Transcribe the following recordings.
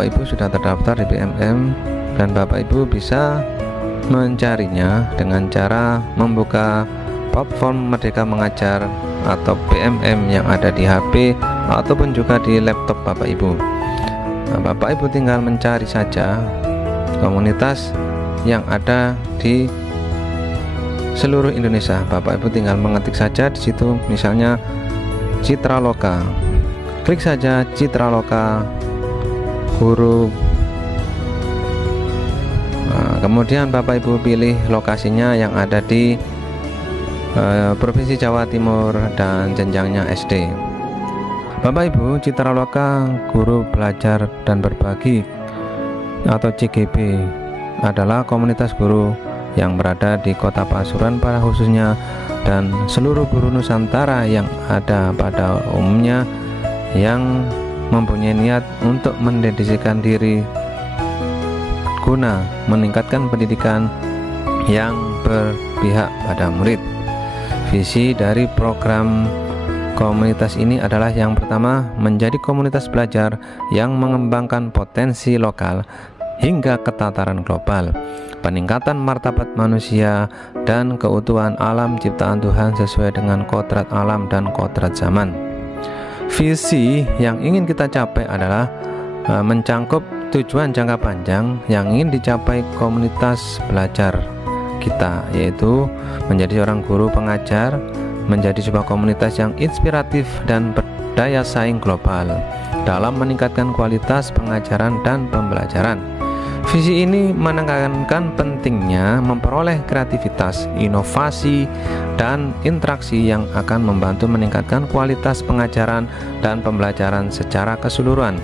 Bapak Ibu sudah terdaftar di PMM, dan Bapak Ibu bisa mencarinya dengan cara membuka platform Merdeka Mengajar atau PMM yang ada di HP ataupun juga di laptop Bapak Ibu. Nah, Bapak Ibu tinggal mencari saja komunitas yang ada di seluruh Indonesia. Bapak Ibu tinggal mengetik saja di situ, misalnya Citra Loka. Klik saja Citra Loka Guru. Nah, kemudian Bapak Ibu pilih lokasinya yang ada di Provinsi Jawa Timur dan jenjangnya SD. Bapak Ibu, Citra Loka Guru Belajar dan Berbagi atau CGB adalah komunitas guru yang berada di Kota Pasuruan pada khususnya, dan seluruh guru Nusantara yang ada pada umumnya yang mempunyai niat untuk mendedikasikan diri guna meningkatkan pendidikan yang berpihak pada murid. Visi dari program komunitas ini adalah yang pertama, menjadi komunitas belajar yang mengembangkan potensi lokal hingga ke tataran global, peningkatan martabat manusia dan keutuhan alam ciptaan Tuhan sesuai dengan kodrat alam dan kodrat zaman. Visi yang ingin kita capai adalah mencangkup tujuan jangka panjang yang ingin dicapai komunitas belajar kita, yaitu menjadi seorang guru pengajar, menjadi sebuah komunitas yang inspiratif dan berdaya saing global dalam meningkatkan kualitas pengajaran dan pembelajaran. Visi ini menekankan pentingnya memperoleh kreativitas, inovasi, dan interaksi yang akan membantu meningkatkan kualitas pengajaran dan pembelajaran secara keseluruhan.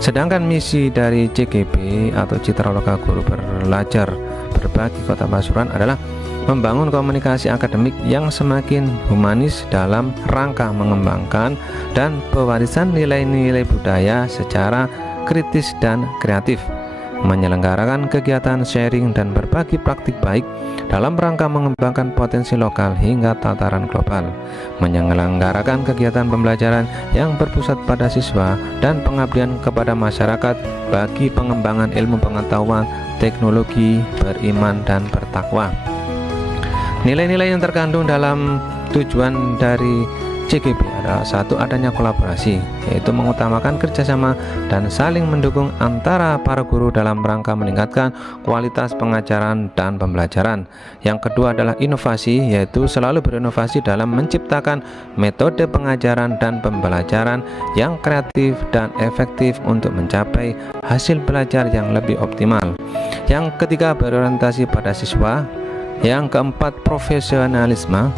Sedangkan misi dari CGB atau Citra Loka Guru Belajar Berbagi Kota Pasuruan adalah membangun komunikasi akademik yang semakin humanis dalam rangka mengembangkan dan pewarisan nilai-nilai budaya secara kritis dan kreatif, menyelenggarakan kegiatan sharing dan berbagi praktik baik dalam rangka mengembangkan potensi lokal hingga tataran global, menyelenggarakan kegiatan pembelajaran yang berpusat pada siswa dan pengabdian kepada masyarakat bagi pengembangan ilmu pengetahuan, teknologi, beriman, dan bertakwa. Nilai-nilai yang terkandung dalam tujuan dari CGB adalah satu, adanya kolaborasi, yaitu mengutamakan kerjasama dan saling mendukung antara para guru dalam rangka meningkatkan kualitas pengajaran dan pembelajaran. Yang kedua adalah inovasi, yaitu selalu berinovasi dalam menciptakan metode pengajaran dan pembelajaran yang kreatif dan efektif untuk mencapai hasil belajar yang lebih optimal. Yang ketiga, berorientasi pada siswa. Yang keempat, profesionalisme.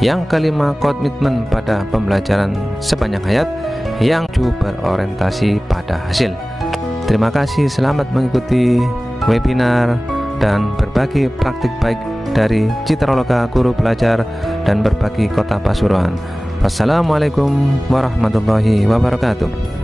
Yang kelima, komitmen pada pembelajaran sepanjang hayat. Yang ketujuh, berorientasi pada hasil. Terima kasih, selamat mengikuti webinar dan berbagi praktik baik dari Citra Loka Guru Belajar dan Berbagi Kota Pasuruan. Wassalamualaikum warahmatullahi wabarakatuh.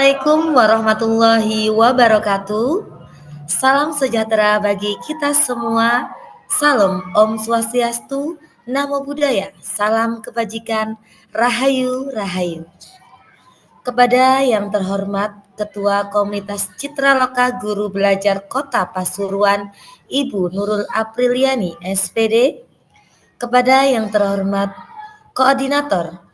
Assalamualaikum warahmatullahi wabarakatuh. Salam sejahtera bagi kita semua. Salam Om Swastiastu, Namo Buddhaya, salam kebajikan, Rahayu Rahayu. Kepada yang terhormat Ketua Komunitas Citra Loka Guru Belajar Kota Pasuruan, Ibu Nurul Apriliani, SPD. Kepada yang terhormat Koordinator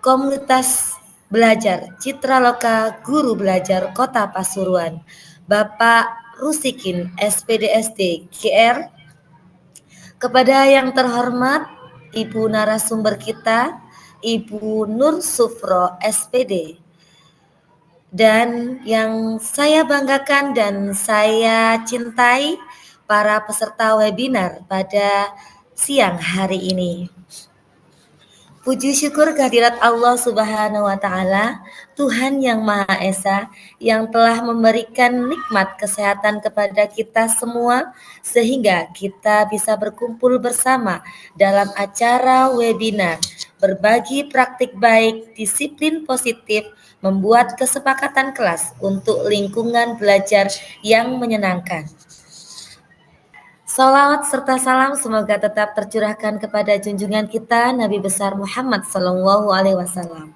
Komunitas Belajar Citra Loka Guru Belajar Kota Pasuruan, Bapak Rusikin, SPDSD GR. Kepada yang terhormat Ibu narasumber kita, Ibu Nur Sufro, SPD. Dan yang saya banggakan dan saya cintai, para peserta webinar pada siang hari ini. Puji syukur kehadirat Allah Subhanahu wa Ta'ala, Tuhan yang Maha Esa, yang telah memberikan nikmat kesehatan kepada kita semua, sehingga kita bisa berkumpul bersama dalam acara webinar, berbagi praktik baik, disiplin positif, membuat kesepakatan kelas untuk lingkungan belajar yang menyenangkan. Salawat serta salam semoga tetap tercurahkan kepada junjungan kita Nabi besar Muhammad SAW.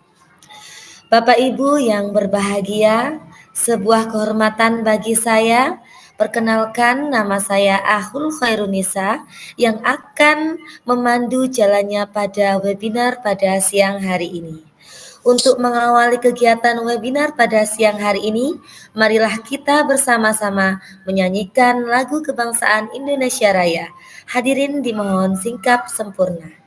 Bapak Ibu yang berbahagia, sebuah kehormatan bagi saya. Perkenalkan, nama saya Ahul Khairunisa yang akan memandu jalannya pada webinar pada siang hari ini. Untuk mengawali kegiatan webinar pada siang hari ini, marilah kita bersama-sama menyanyikan lagu kebangsaan Indonesia Raya. Hadirin dimohon singkap sempurna.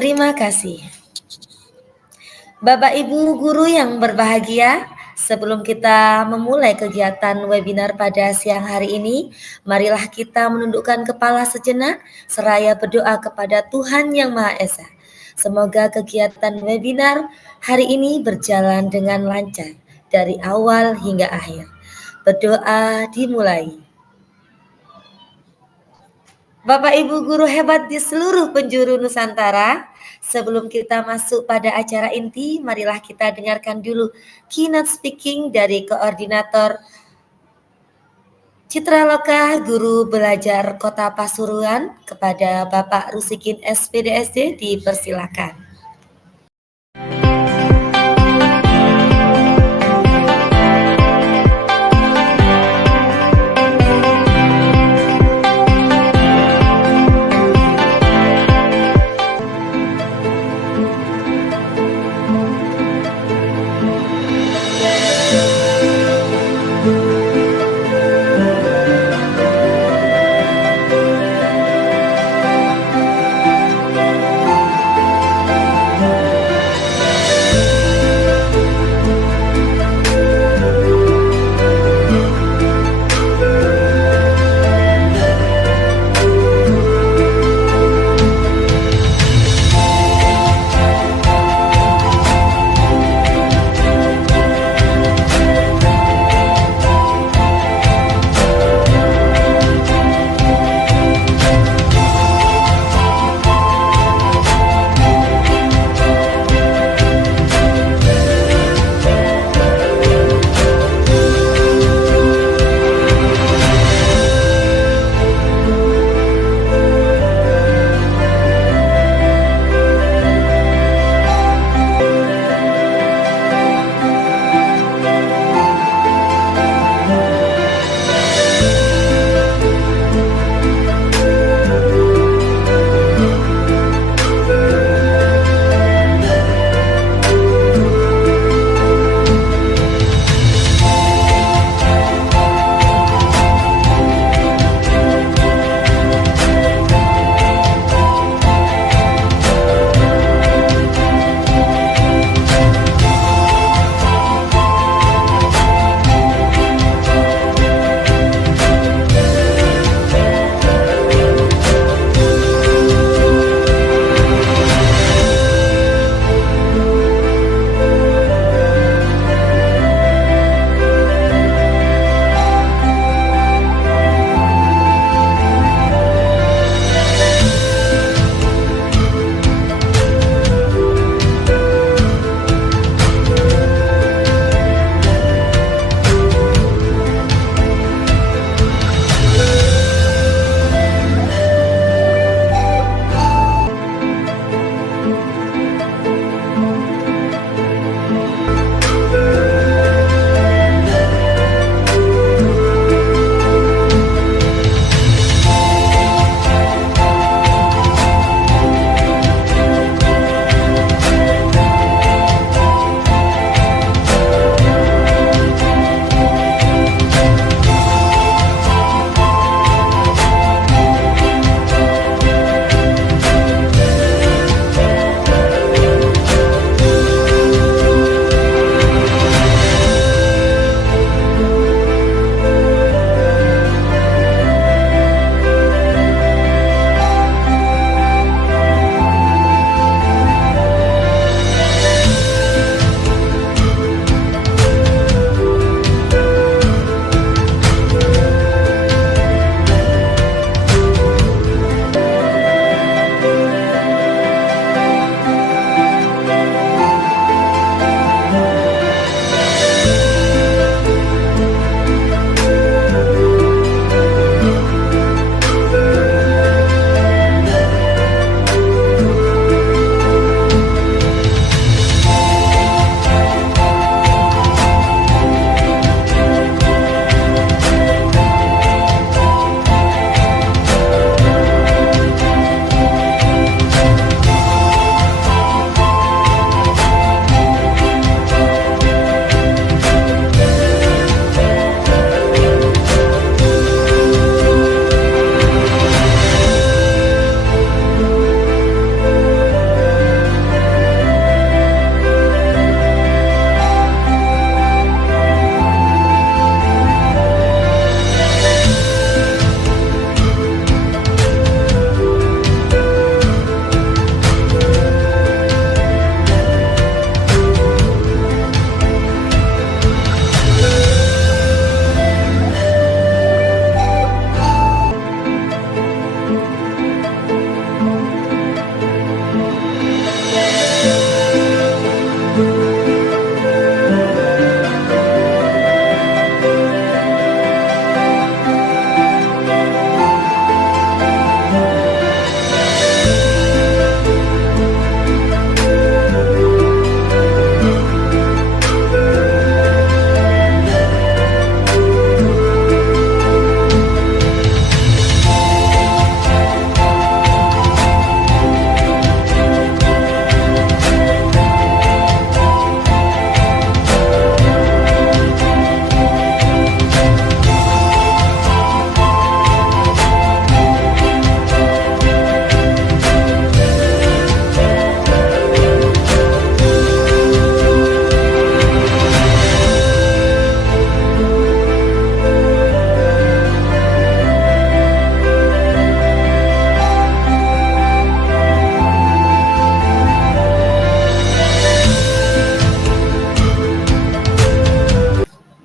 Terima kasih. Bapak Ibu guru yang berbahagia, sebelum kita memulai kegiatan webinar pada siang hari ini, marilah kita menundukkan kepala sejenak seraya berdoa kepada Tuhan Yang Maha Esa. Semoga kegiatan webinar hari ini berjalan dengan lancar dari awal hingga akhir. Berdoa dimulai. Bapak Ibu guru hebat di seluruh penjuru Nusantara, sebelum kita masuk pada acara inti, marilah kita dengarkan dulu keynote speaking dari Koordinator Citra Loka Guru Belajar Kota Pasuruan. Kepada Bapak Rusikin SPDSD dipersilakan.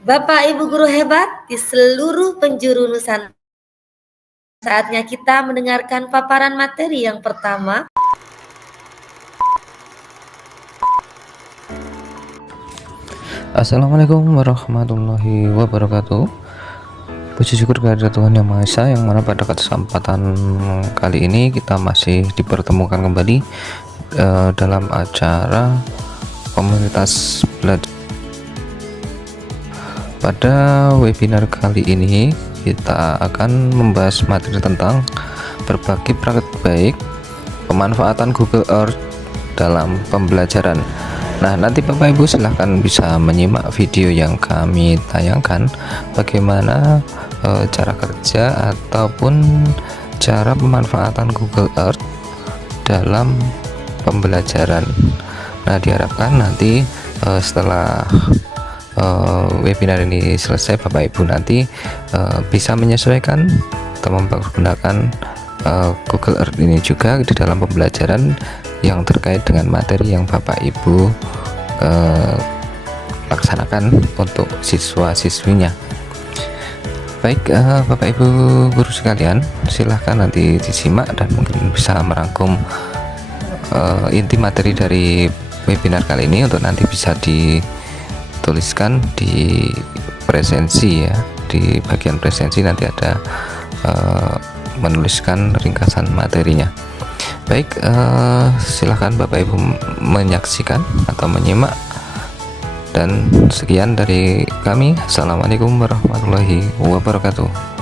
Bapak Ibu guru hebat di seluruh penjuru Nusantara, saatnya kita mendengarkan paparan materi yang pertama. Assalamualaikum warahmatullahi wabarakatuh. Puji syukur kehadirat Tuhan Yang Maha Esa, yang mana pada kesempatan kali ini kita masih dipertemukan kembali dalam acara komunitas belajar. Pada webinar kali ini kita akan membahas materi tentang berbagi praktik baik pemanfaatan Google Earth dalam pembelajaran. Nah, nanti Bapak Ibu silahkan bisa menyimak video yang kami tayangkan bagaimana cara kerja ataupun cara pemanfaatan Google Earth dalam pembelajaran. Nah, diharapkan nanti setelah webinar ini selesai, Bapak Ibu nanti bisa menyesuaikan atau menggunakan Google Earth ini juga di dalam pembelajaran yang terkait dengan materi yang Bapak Ibu laksanakan untuk siswa-siswinya. Baik, Bapak Ibu guru sekalian, silahkan nanti disimak dan mungkin bisa merangkum inti materi dari webinar kali ini untuk nanti bisa dituliskan di presensi ya. Di bagian presensi nanti ada menuliskan ringkasan materinya. Baik, silahkan Bapak Ibu menyaksikan atau menyimak, dan sekian dari kami. Assalamualaikum warahmatullahi wabarakatuh.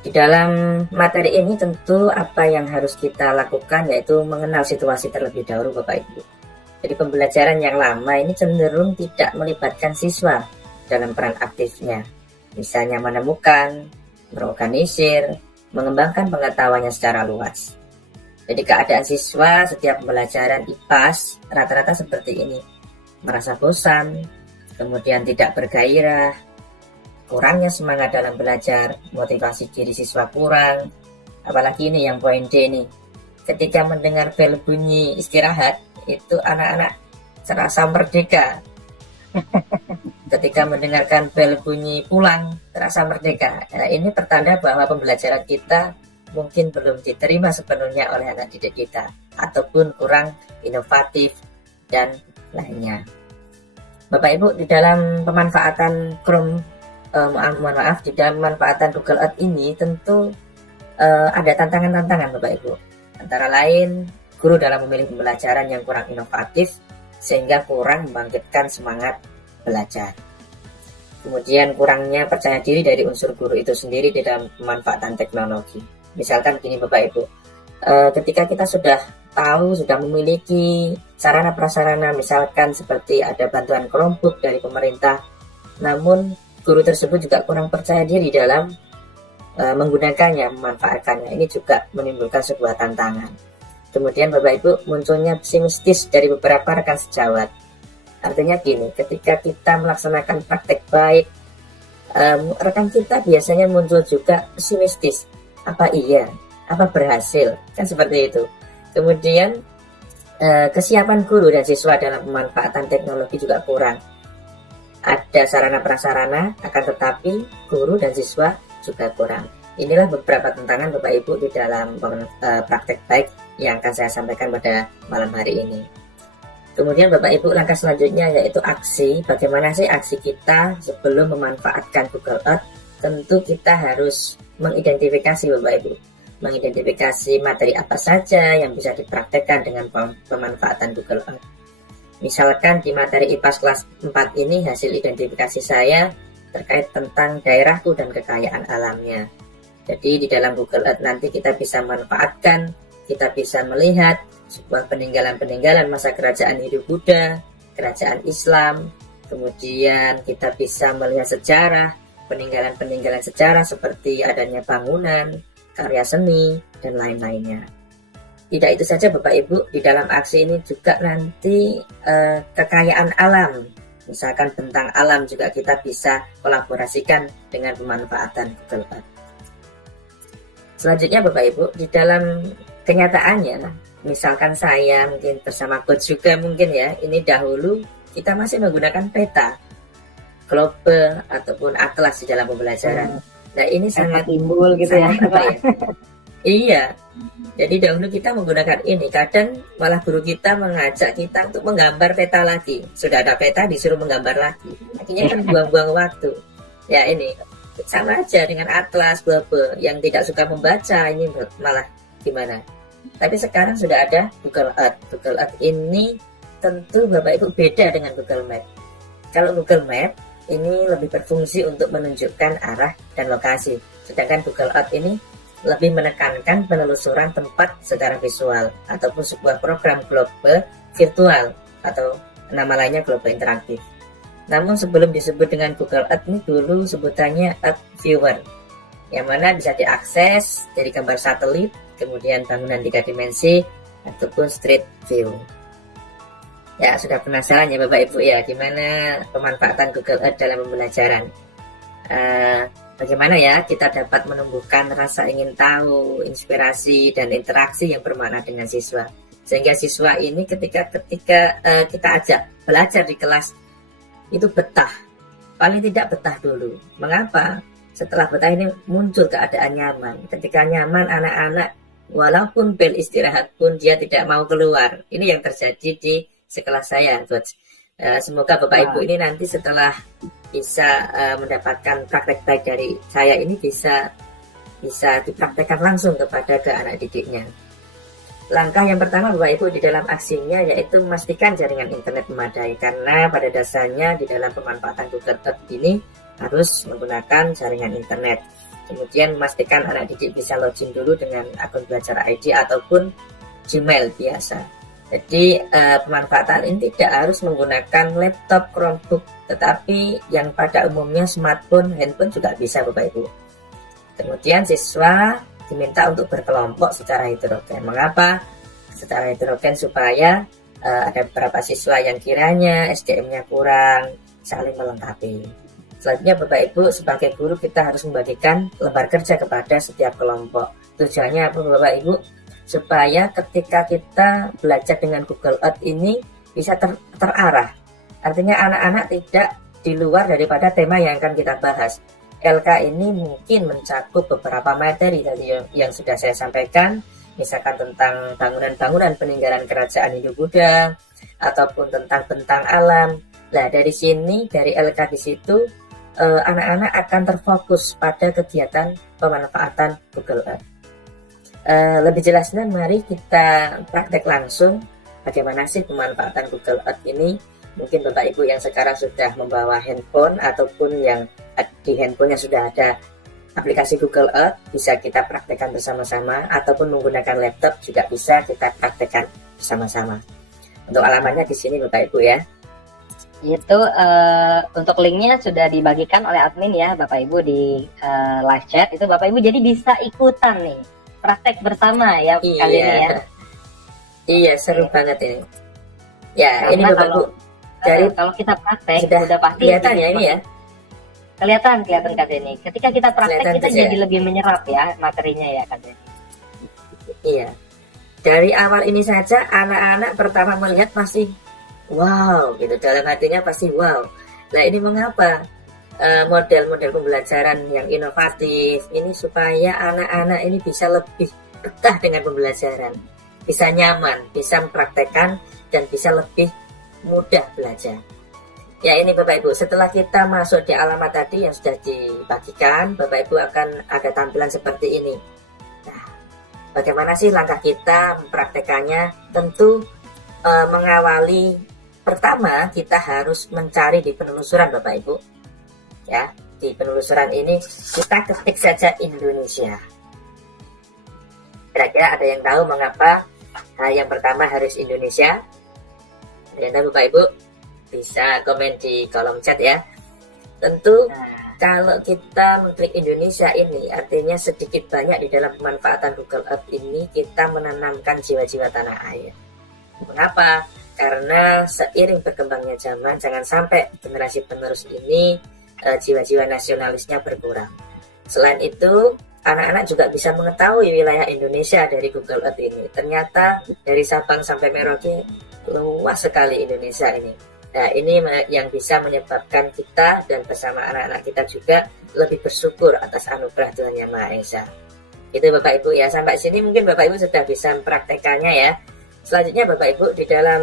Di dalam materi ini tentu apa yang harus kita lakukan yaitu mengenal situasi terlebih dahulu, Bapak Ibu. Jadi pembelajaran yang lama ini cenderung tidak melibatkan siswa dalam peran aktifnya. Misalnya menemukan, berorganisir, mengembangkan pengetahuannya secara luas. Jadi keadaan siswa setiap pembelajaran IPAS rata-rata seperti ini. Merasa bosan, kemudian tidak bergairah, kurangnya semangat dalam belajar, motivasi diri siswa kurang. Apalagi ini yang poin D nih, ketika mendengar bel bunyi istirahat, itu anak-anak terasa merdeka. Ketika mendengarkan bel bunyi pulang, terasa merdeka. Nah, ini pertanda bahwa pembelajaran kita mungkin belum diterima sepenuhnya oleh anak didik kita, ataupun kurang inovatif dan lainnya. Bapak Ibu, di dalam pemanfaatan Chrome, mohon maaf, di dalam pemanfaatan Google Earth ini tentu ada tantangan-tantangan, Bapak Ibu. Antara lain, guru dalam memilih pembelajaran yang kurang inovatif sehingga kurang membangkitkan semangat belajar. Kemudian kurangnya percaya diri dari unsur guru itu sendiri di dalam pemanfaatan teknologi. Misalkan begini Bapak Ibu, ketika kita sudah tahu, sudah memiliki sarana prasarana, misalkan seperti ada bantuan Chromebook dari pemerintah, namun guru tersebut juga kurang percaya diri dalam menggunakannya, memanfaatkannya. Ini juga menimbulkan sebuah tantangan. Kemudian Bapak Ibu, munculnya pesimistis dari beberapa rekan sejawat. Artinya gini, ketika kita melaksanakan praktek baik, rekan kita biasanya muncul juga pesimistis. Apa iya? Apa berhasil? Kan seperti itu. Kemudian kesiapan guru dan siswa dalam pemanfaatan teknologi juga kurang. Ada sarana prasarana, akan tetapi guru dan siswa juga kurang. Inilah beberapa tantangan Bapak Ibu di dalam praktek baik yang akan saya sampaikan pada malam hari ini. Kemudian Bapak Ibu, langkah selanjutnya yaitu aksi. Bagaimana sih aksi kita sebelum memanfaatkan Google Earth? Tentu kita harus mengidentifikasi Bapak Ibu, mengidentifikasi materi apa saja yang bisa dipraktekkan dengan pemanfaatan Google Earth. Misalkan di materi IPAS kelas 4 ini, hasil identifikasi saya terkait tentang daerahku dan kekayaan alamnya. Jadi di dalam Google Earth nanti kita bisa manfaatkan, kita bisa melihat sebuah peninggalan-peninggalan masa kerajaan Hindu Buddha, kerajaan Islam, kemudian kita bisa melihat sejarah, peninggalan-peninggalan sejarah seperti adanya bangunan, karya seni, dan lain-lainnya. Tidak itu saja Bapak Ibu, di dalam aksi ini juga nanti kekayaan alam, misalkan bentang alam juga kita bisa kolaborasikan dengan pemanfaatan Google Earth. Selanjutnya Bapak Ibu, di dalam kenyataannya, misalkan saya mungkin bersama coach juga mungkin ya, ini dahulu kita masih menggunakan peta, global ataupun atlas di dalam pembelajaran. Nah ini sangat timbul gitu ya. Iya, jadi dahulu kita menggunakan ini, kadang malah guru kita mengajak kita untuk menggambar peta lagi. Sudah ada peta disuruh menggambar lagi, akhirnya kan buang-buang waktu. Ya ini sama aja dengan atlas, global, yang tidak suka membaca ini malah gimana. Tapi sekarang sudah ada Google Earth. Google Earth ini tentu Bapak Ibu beda dengan Google Map. Kalau Google Map ini lebih berfungsi untuk menunjukkan arah dan lokasi, sedangkan Google Earth ini lebih menekankan penelusuran tempat secara visual ataupun sebuah program global virtual atau nama lainnya global interaktif. Namun sebelum disebut dengan Google Earth ini dulu sebutannya Earth Viewer, yang mana bisa diakses dari gambar satelit, kemudian bangunan 3 dimensi ataupun street view. Ya, sudah penasaran ya Bapak Ibu ya, gimana pemanfaatan Google Earth dalam pembelajaran. Bagaimana ya kita dapat menumbuhkan rasa ingin tahu, inspirasi, dan interaksi yang bermakna dengan siswa. Sehingga siswa ini ketika kita ajak belajar di kelas, itu betah. Paling tidak betah dulu. Mengapa? Setelah betah ini muncul keadaan nyaman. Ketika nyaman, anak-anak walaupun bel istirahat pun dia tidak mau keluar. Ini yang terjadi di sekelas saya, Coach. Semoga Bapak Ibu ini nanti setelah bisa mendapatkan praktek baik dari saya ini bisa dipraktekkan langsung kepada ke anak didiknya. Langkah yang pertama Bapak Ibu di dalam aksinya yaitu memastikan jaringan internet memadai, karena pada dasarnya di dalam pemanfaatan Google Earth ini harus menggunakan jaringan internet. Kemudian memastikan anak didik bisa login dulu dengan akun belajar ID ataupun Gmail biasa. Jadi pemanfaatan ini tidak harus menggunakan laptop, Chromebook, tetapi yang pada umumnya smartphone, handphone juga bisa Bapak Ibu. Kemudian siswa diminta untuk berkelompok secara heterogen. Mengapa? Secara heterogen supaya ada beberapa siswa yang kiranya SDM-nya kurang, saling melengkapi. Selanjutnya Bapak Ibu sebagai guru kita harus membagikan lembar kerja kepada setiap kelompok. Tujuannya apa Bapak Ibu? Supaya ketika kita belajar dengan Google Earth ini bisa terarah. Artinya anak-anak tidak di luar daripada tema yang akan kita bahas. LK ini mungkin mencakup beberapa materi tadi yang sudah saya sampaikan, misalkan tentang bangunan-bangunan peninggalan kerajaan Hindu-Buddha, ataupun tentang bentang alam. Nah dari sini, dari LK di situ, anak-anak akan terfokus pada kegiatan pemanfaatan Google Earth. Lebih jelasnya mari kita praktek langsung bagaimana sih pemanfaatan Google Earth ini. Mungkin Bapak Ibu yang sekarang sudah membawa handphone ataupun yang di handphonenya sudah ada aplikasi Google Earth, bisa kita praktekkan bersama-sama, ataupun menggunakan laptop juga bisa kita praktekkan bersama-sama. Untuk alamatnya di sini Bapak Ibu ya. Itu untuk linknya sudah dibagikan oleh admin ya Bapak Ibu di live chat. Itu Bapak Ibu jadi bisa ikutan nih praktek bersama ya kali ini ya. Iya, seru banget ini. Ya, karena ini Bapak Ibu dari kalau kita praktek sudah pasti kelihatan ya ini ya. Kelihatan Kak Denny. Ketika kita praktek kelihatan kita jadi lebih menyerap ya materinya ya Kak Denny. Iya. Dari awal ini saja anak-anak pertama melihat pasti wow gitu, dalam hatinya pasti wow. Nah, ini mengapa? Model-model pembelajaran yang inovatif ini supaya anak-anak ini bisa lebih betah dengan pembelajaran, bisa nyaman, bisa mempraktekkan, dan bisa lebih mudah belajar. Ya ini Bapak Ibu, setelah kita masuk di alamat tadi yang sudah dibagikan, Bapak Ibu akan ada tampilan seperti ini. Nah, bagaimana sih langkah kita mempraktekannya? Tentu mengawali pertama kita harus mencari di penelusuran Bapak Ibu. Ya, di penelusuran ini kita ketik saja Indonesia. Kira-kira ada yang tahu mengapa yang pertama harus Indonesia? Ada yang tahu Bapak Ibu? Bisa komen di kolom chat ya. Tentu kalau kita mengklik Indonesia ini, artinya sedikit banyak di dalam pemanfaatan Google Earth ini kita menanamkan jiwa-jiwa tanah air. Mengapa? Karena seiring berkembangnya zaman, jangan sampai generasi penerus ini jiwa-jiwa nasionalisnya berkurang. Selain itu, anak-anak juga bisa mengetahui wilayah Indonesia dari Google Earth ini. Ternyata dari Sabang sampai Merauke luas sekali Indonesia ini. Nah, ini yang bisa menyebabkan kita dan bersama anak-anak kita juga lebih bersyukur atas anugerah Tuhan Yang Maha Esa. Itu Bapak Ibu ya, sampai sini mungkin Bapak Ibu sudah bisa mempraktekannya ya. Selanjutnya Bapak Ibu di dalam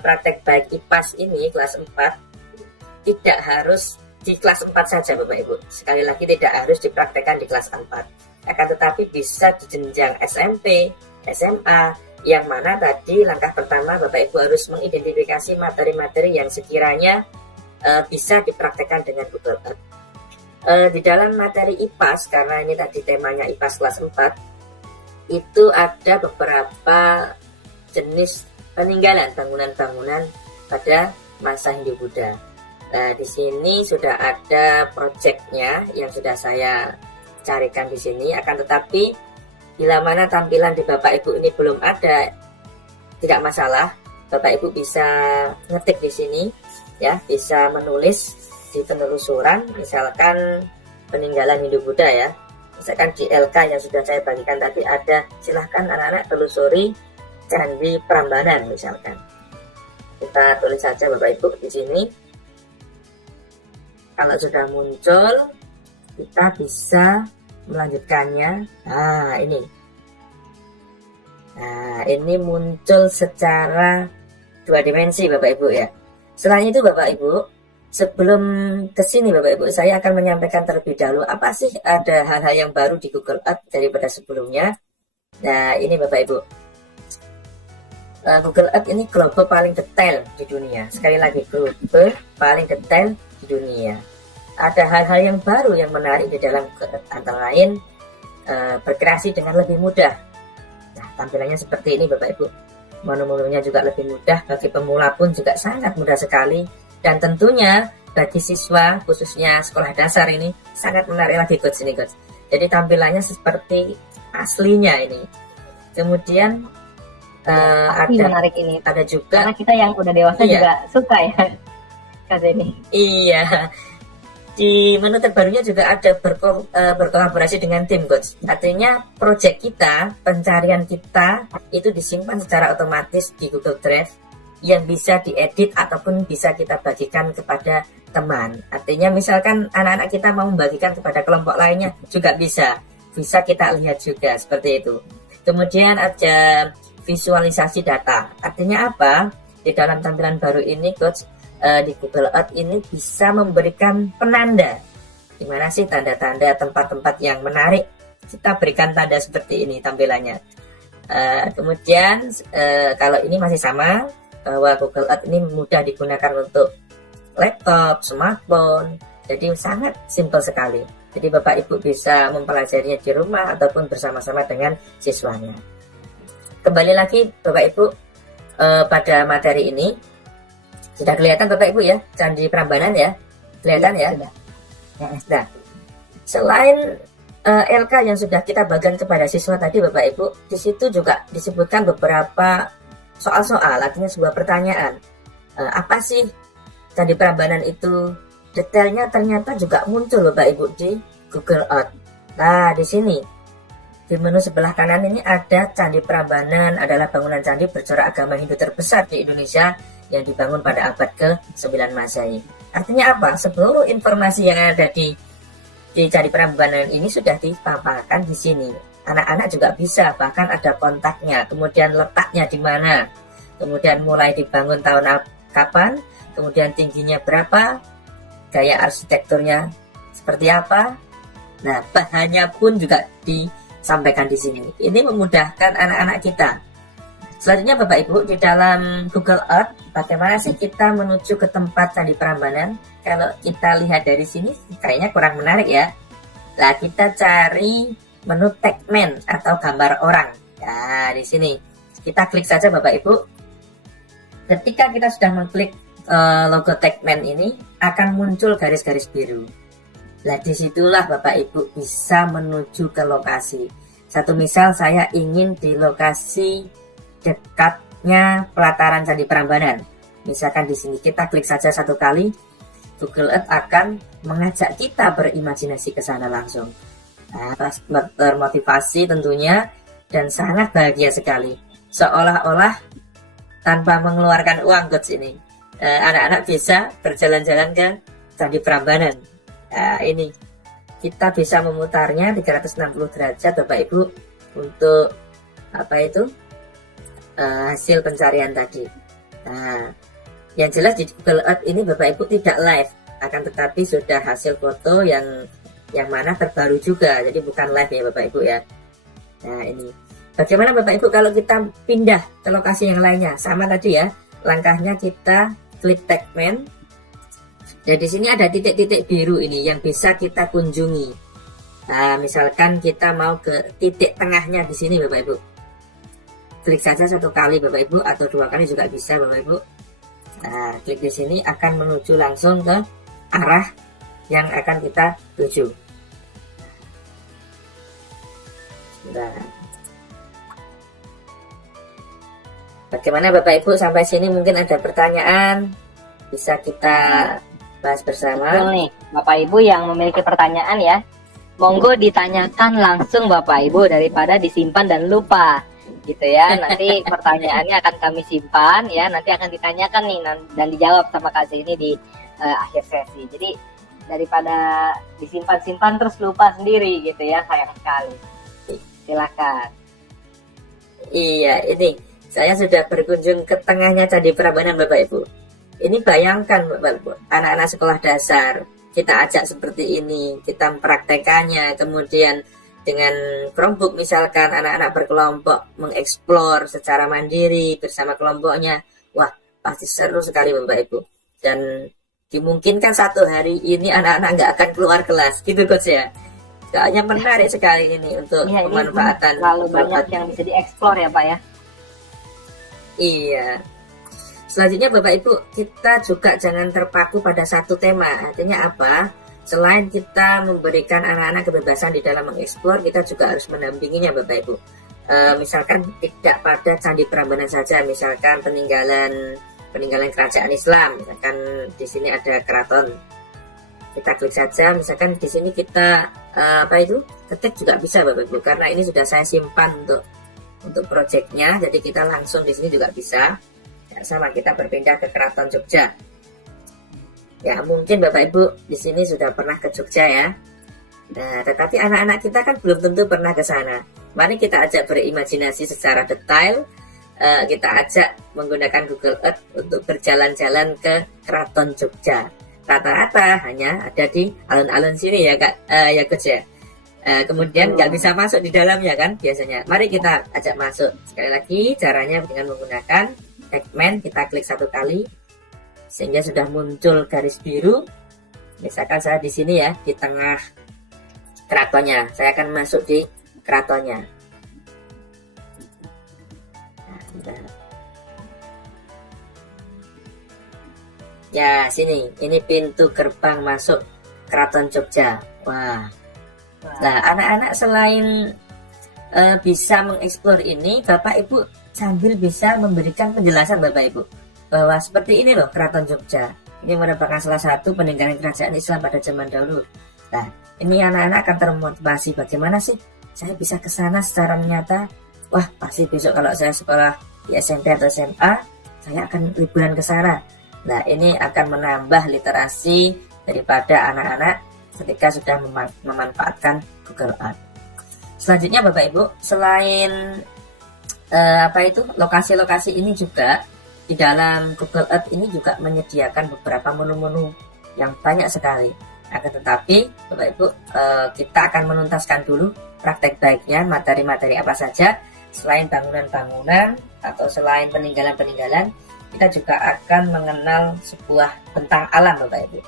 praktek baik IPAS ini kelas 4 tidak harus di kelas 4 saja Bapak Ibu. Sekali lagi tidak harus dipraktekkan di kelas 4. Akan tetapi bisa di jenjang SMP, SMA, yang mana tadi langkah pertama Bapak Ibu harus mengidentifikasi materi-materi yang sekiranya bisa dipraktekkan dengan Google Earth. Di dalam materi IPAS, karena ini tadi temanya IPAS kelas 4, itu ada beberapa jenis peninggalan bangunan-bangunan pada masa Hindu Buddha. Nah, di sini sudah ada proyeknya yang sudah saya carikan di sini. Akan tetapi bila mana tampilan di Bapak Ibu ini belum ada, tidak masalah. Bapak Ibu bisa ngetik di sini, ya, bisa menulis di penelusuran, misalkan peninggalan Hindu Buddha ya. Misalkan di LK yang sudah saya bagikan tadi ada, silahkan anak-anak telusuri Candi Prambanan misalkan. Kita tulis saja Bapak Ibu di sini. Kalau sudah muncul, kita bisa melanjutkannya. Nah, ini muncul secara 2 dimensi Bapak Ibu ya. Selain itu Bapak Ibu, sebelum ke sini Bapak Ibu, saya akan menyampaikan terlebih dahulu apa sih ada hal-hal yang baru di Google Earth daripada sebelumnya. Nah, ini Bapak Ibu. Google Earth ini global paling detail di dunia. Sekali lagi, global paling detail di dunia. Ada hal-hal yang baru yang menarik di dalam Google Earth, antara lain berkreasi dengan lebih mudah. Nah, tampilannya seperti ini Bapak Ibu. Menu-menunya juga lebih mudah, bagi pemula pun juga sangat mudah sekali. Dan tentunya bagi siswa, khususnya sekolah dasar ini, sangat menarik lagi Coach ini Coach. Jadi tampilannya seperti aslinya ini. Kemudian ada menarik ini. Ada juga, karena kita yang udah dewasa juga suka ya Kak ini. Iya. Di menu terbarunya juga ada berkolaborasi dengan tim Coach. Artinya project kita, pencarian kita itu disimpan secara otomatis di Google Drive yang bisa diedit ataupun bisa kita bagikan kepada teman. Artinya misalkan anak-anak kita mau membagikan kepada kelompok lainnya juga bisa kita lihat juga seperti itu. Kemudian ada visualisasi data. Artinya apa? Di dalam tampilan baru ini Coach, di Google Earth ini bisa memberikan penanda. Di mana sih tanda-tanda tempat-tempat yang menarik? Kita berikan tanda seperti ini tampilannya. Kemudian kalau ini masih sama, bahwa Google Earth ini mudah digunakan untuk laptop, smartphone. Jadi sangat simpel sekali. Jadi Bapak Ibu bisa mempelajarinya di rumah ataupun bersama-sama dengan siswanya. Kembali lagi Bapak Ibu pada materi ini. Sudah kelihatan Bapak Ibu ya, Candi Prambanan ya, kelihatan ya. Nah, selain LK yang sudah kita bagikan kepada siswa tadi Bapak Ibu, di situ juga disebutkan beberapa soal-soal, artinya sebuah pertanyaan. Apa sih Candi Prambanan itu? Detailnya ternyata juga muncul Bapak Ibu di Google Earth. Nah, di sini di menu sebelah kanan ini ada Candi Prambanan adalah bangunan candi bercorak agama Hindu terbesar di Indonesia yang dibangun pada abad ke-9 Masehi. Artinya apa? Seluruh informasi yang ada di Candi Prambanan ini sudah dipaparkan di sini. Anak-anak juga bisa, bahkan ada kontaknya, kemudian letaknya di mana, kemudian mulai dibangun tahun kapan, kemudian tingginya berapa, gaya arsitekturnya seperti apa. Nah, bahannya pun juga disampaikan di sini. Ini memudahkan anak-anak kita. Selanjutnya Bapak Ibu, di dalam Google Earth, bagaimana sih kita menuju ke tempat Candi Prambanan? Kalau kita lihat dari sini, kayaknya kurang menarik ya. Nah, kita cari menu tagman atau gambar orang. Nah, di sini kita klik saja Bapak Ibu. Ketika kita sudah mengklik logo tagman ini, akan muncul garis-garis biru. Nah, disitulah Bapak Ibu bisa menuju ke lokasi. Satu misal, saya ingin di lokasi dekatnya pelataran Candi Prambanan. Misalkan di sini kita klik saja satu kali, Google Earth akan mengajak kita berimajinasi ke sana langsung. Nah, termotivasi tentunya dan sangat bahagia sekali. Seolah-olah tanpa mengeluarkan uang coach ini, anak-anak bisa berjalan-jalan ke Candi Prambanan. Nah, ini kita bisa memutarnya 360 derajat Bapak Ibu untuk hasil pencarian tadi. Nah, yang jelas di Google Earth ini Bapak Ibu tidak live, akan tetapi sudah hasil foto yang mana terbaru juga, jadi bukan live ya Bapak Ibu ya. Nah, ini bagaimana Bapak Ibu kalau kita pindah ke lokasi yang lainnya? Sama tadi ya, langkahnya kita klik tagman. Dan di sini ada titik-titik biru ini yang bisa kita kunjungi. Nah, misalkan kita mau ke titik tengahnya di sini Bapak Ibu. Klik saja satu kali Bapak Ibu atau 2 kali juga bisa Bapak Ibu. Nah, klik di sini akan menuju langsung ke arah yang akan kita tuju. Nah, bagaimana Bapak Ibu sampai sini? Mungkin ada pertanyaan, bisa kita bahas bersama. Betul nih, Bapak Ibu yang memiliki pertanyaan ya, monggo ditanyakan langsung Bapak Ibu daripada disimpan dan lupa gitu ya. Nanti pertanyaannya akan kami simpan ya, nanti akan ditanyakan nih dan dijawab sama Kak Zeni di akhir sesi. Jadi daripada disimpan-simpan terus lupa sendiri gitu ya, sayang sekali. Silakan. Iya, ini saya sudah berkunjung ke tengahnya Candi Prambanan Bapak Ibu. Ini bayangkan Bapak Ibu, anak-anak sekolah dasar kita ajak seperti ini, kita mempraktekannya, kemudian dengan Chromebook misalkan anak-anak berkelompok mengeksplor secara mandiri bersama kelompoknya. Wah, pasti seru sekali Bapak Ibu. Dan dimungkinkan satu hari ini anak-anak nggak akan keluar kelas, gitu Coach ya. Kayaknya menarik sekali ini untuk Ya, pemanfaatan. Terlalu banyak yang bisa dieksplor ya Pak ya. Iya. Selanjutnya Bapak Ibu, kita juga jangan terpaku pada satu tema. Artinya apa? Selain kita memberikan anak-anak kebebasan di dalam mengeksplor, kita juga harus mendampinginya Bapak Ibu. Misalkan tidak pada Candi Prambanan saja, misalkan peninggalan kerajaan Islam. Misalkan di sini ada keraton. Kita klik saja, misalkan di sini kita ketik juga bisa Bapak Ibu, karena ini sudah saya simpan untuk proyeknya, jadi kita langsung di sini juga bisa. Ya, sama kita berpindah ke Keraton Jogja. Ya, mungkin Bapak Ibu di sini sudah pernah ke Jogja ya. Nah, tetapi anak-anak kita kan belum tentu pernah ke sana. Mari kita ajak berimajinasi secara detail. Kita ajak menggunakan Google Earth untuk berjalan-jalan ke Keraton Jogja. Rata-rata hanya ada di alun-alun sini ya Kak, ya Coach ya. Kemudian nggak bisa masuk di dalamnya kan biasanya. Mari kita ajak masuk. Sekali lagi caranya dengan menggunakan tagman, kita klik satu kali sehingga sudah muncul garis biru. Misalkan saya di sini ya, di tengah keratonnya, saya akan masuk di keratonnya. Ya, sini, ini pintu gerbang masuk Keraton Jogja. Wah. Nah, anak-anak selain bisa mengeksplor ini, Bapak Ibu sambil bisa memberikan penjelasan Bapak Ibu bahwa seperti ini loh Keraton Jogja. Ini merupakan salah satu peninggalan kerajaan Islam pada zaman dahulu. Nah, ini anak-anak akan termotivasi, bagaimana sih saya bisa ke sana secara nyata. Wah, pasti besok kalau saya sekolah di SMP atau SMA, saya akan liburan ke sana. Nah, ini akan menambah literasi daripada anak-anak ketika sudah memanfaatkan Google Earth. Selanjutnya Bapak Ibu, selain lokasi-lokasi ini juga di dalam Google Earth ini juga menyediakan beberapa menu-menu yang banyak sekali. Akan tetapi Bapak Ibu, kita akan menuntaskan dulu praktek baiknya, materi-materi apa saja. Selain bangunan-bangunan atau selain peninggalan-peninggalan, kita juga akan mengenal sebuah bentang alam Bapak Ibu.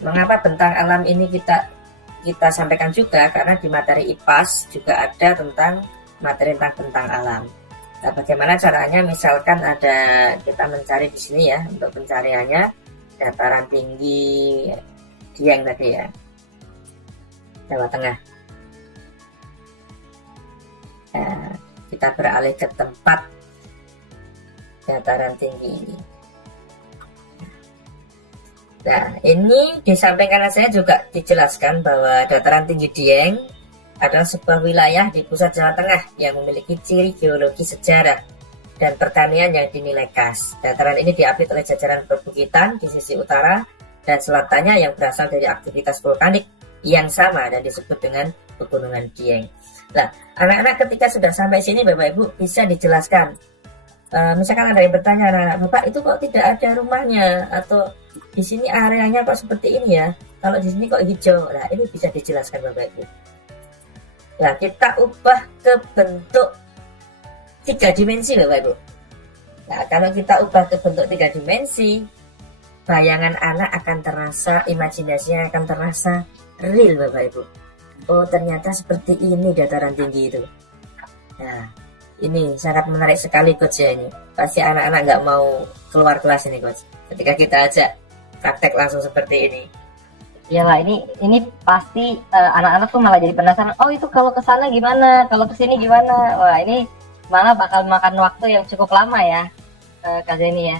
Mengapa bentang alam ini kita sampaikan juga, karena di materi IPAS juga ada tentang materi tentang bentang alam. Nah, bagaimana caranya? Misalkan ada kita mencari di sini ya, untuk pencariannya dataran tinggi Dieng tadi ya. Jawa Tengah. Nah, kita beralih ke tempat dataran tinggi ini. Nah, ini di samping kanan saya juga dijelaskan bahwa dataran tinggi Dieng adalah sebuah wilayah di pusat Jawa Tengah yang memiliki ciri geologi sejarah dan pertanian yang dinilai khas. Dataran ini diapit oleh jajaran perbukitan di sisi utara dan selatannya yang berasal dari aktivitas vulkanik yang sama dan disebut dengan Pegunungan Dieng. Nah, anak-anak ketika sudah sampai sini Bapak Ibu bisa dijelaskan. Misalkan ada yang bertanya, anak-anak, Bapak itu kok tidak ada rumahnya, atau di sini areanya kok seperti ini ya, kalau di sini kok hijau. Nah, ini bisa dijelaskan Bapak Ibu. Nah, kita ubah ke bentuk 3 dimensi Bapak Ibu. Nah, kalau kita ubah ke bentuk 3 dimensi, bayangan anak akan terasa, imajinasinya akan terasa real Bapak Ibu. Oh, ternyata seperti ini dataran tinggi itu. Nah, ini sangat menarik sekali Coach ya ini. Pasti anak-anak nggak mau keluar kelas ini Coach, ketika kita ajak praktek langsung seperti ini. Iyalah, ini pasti anak-anak tuh malah jadi penasaran. Oh, itu kalau ke sana gimana? Kalau ke sini gimana? Wah, ini malah bakal makan waktu yang cukup lama ya, Kak Zeni ya.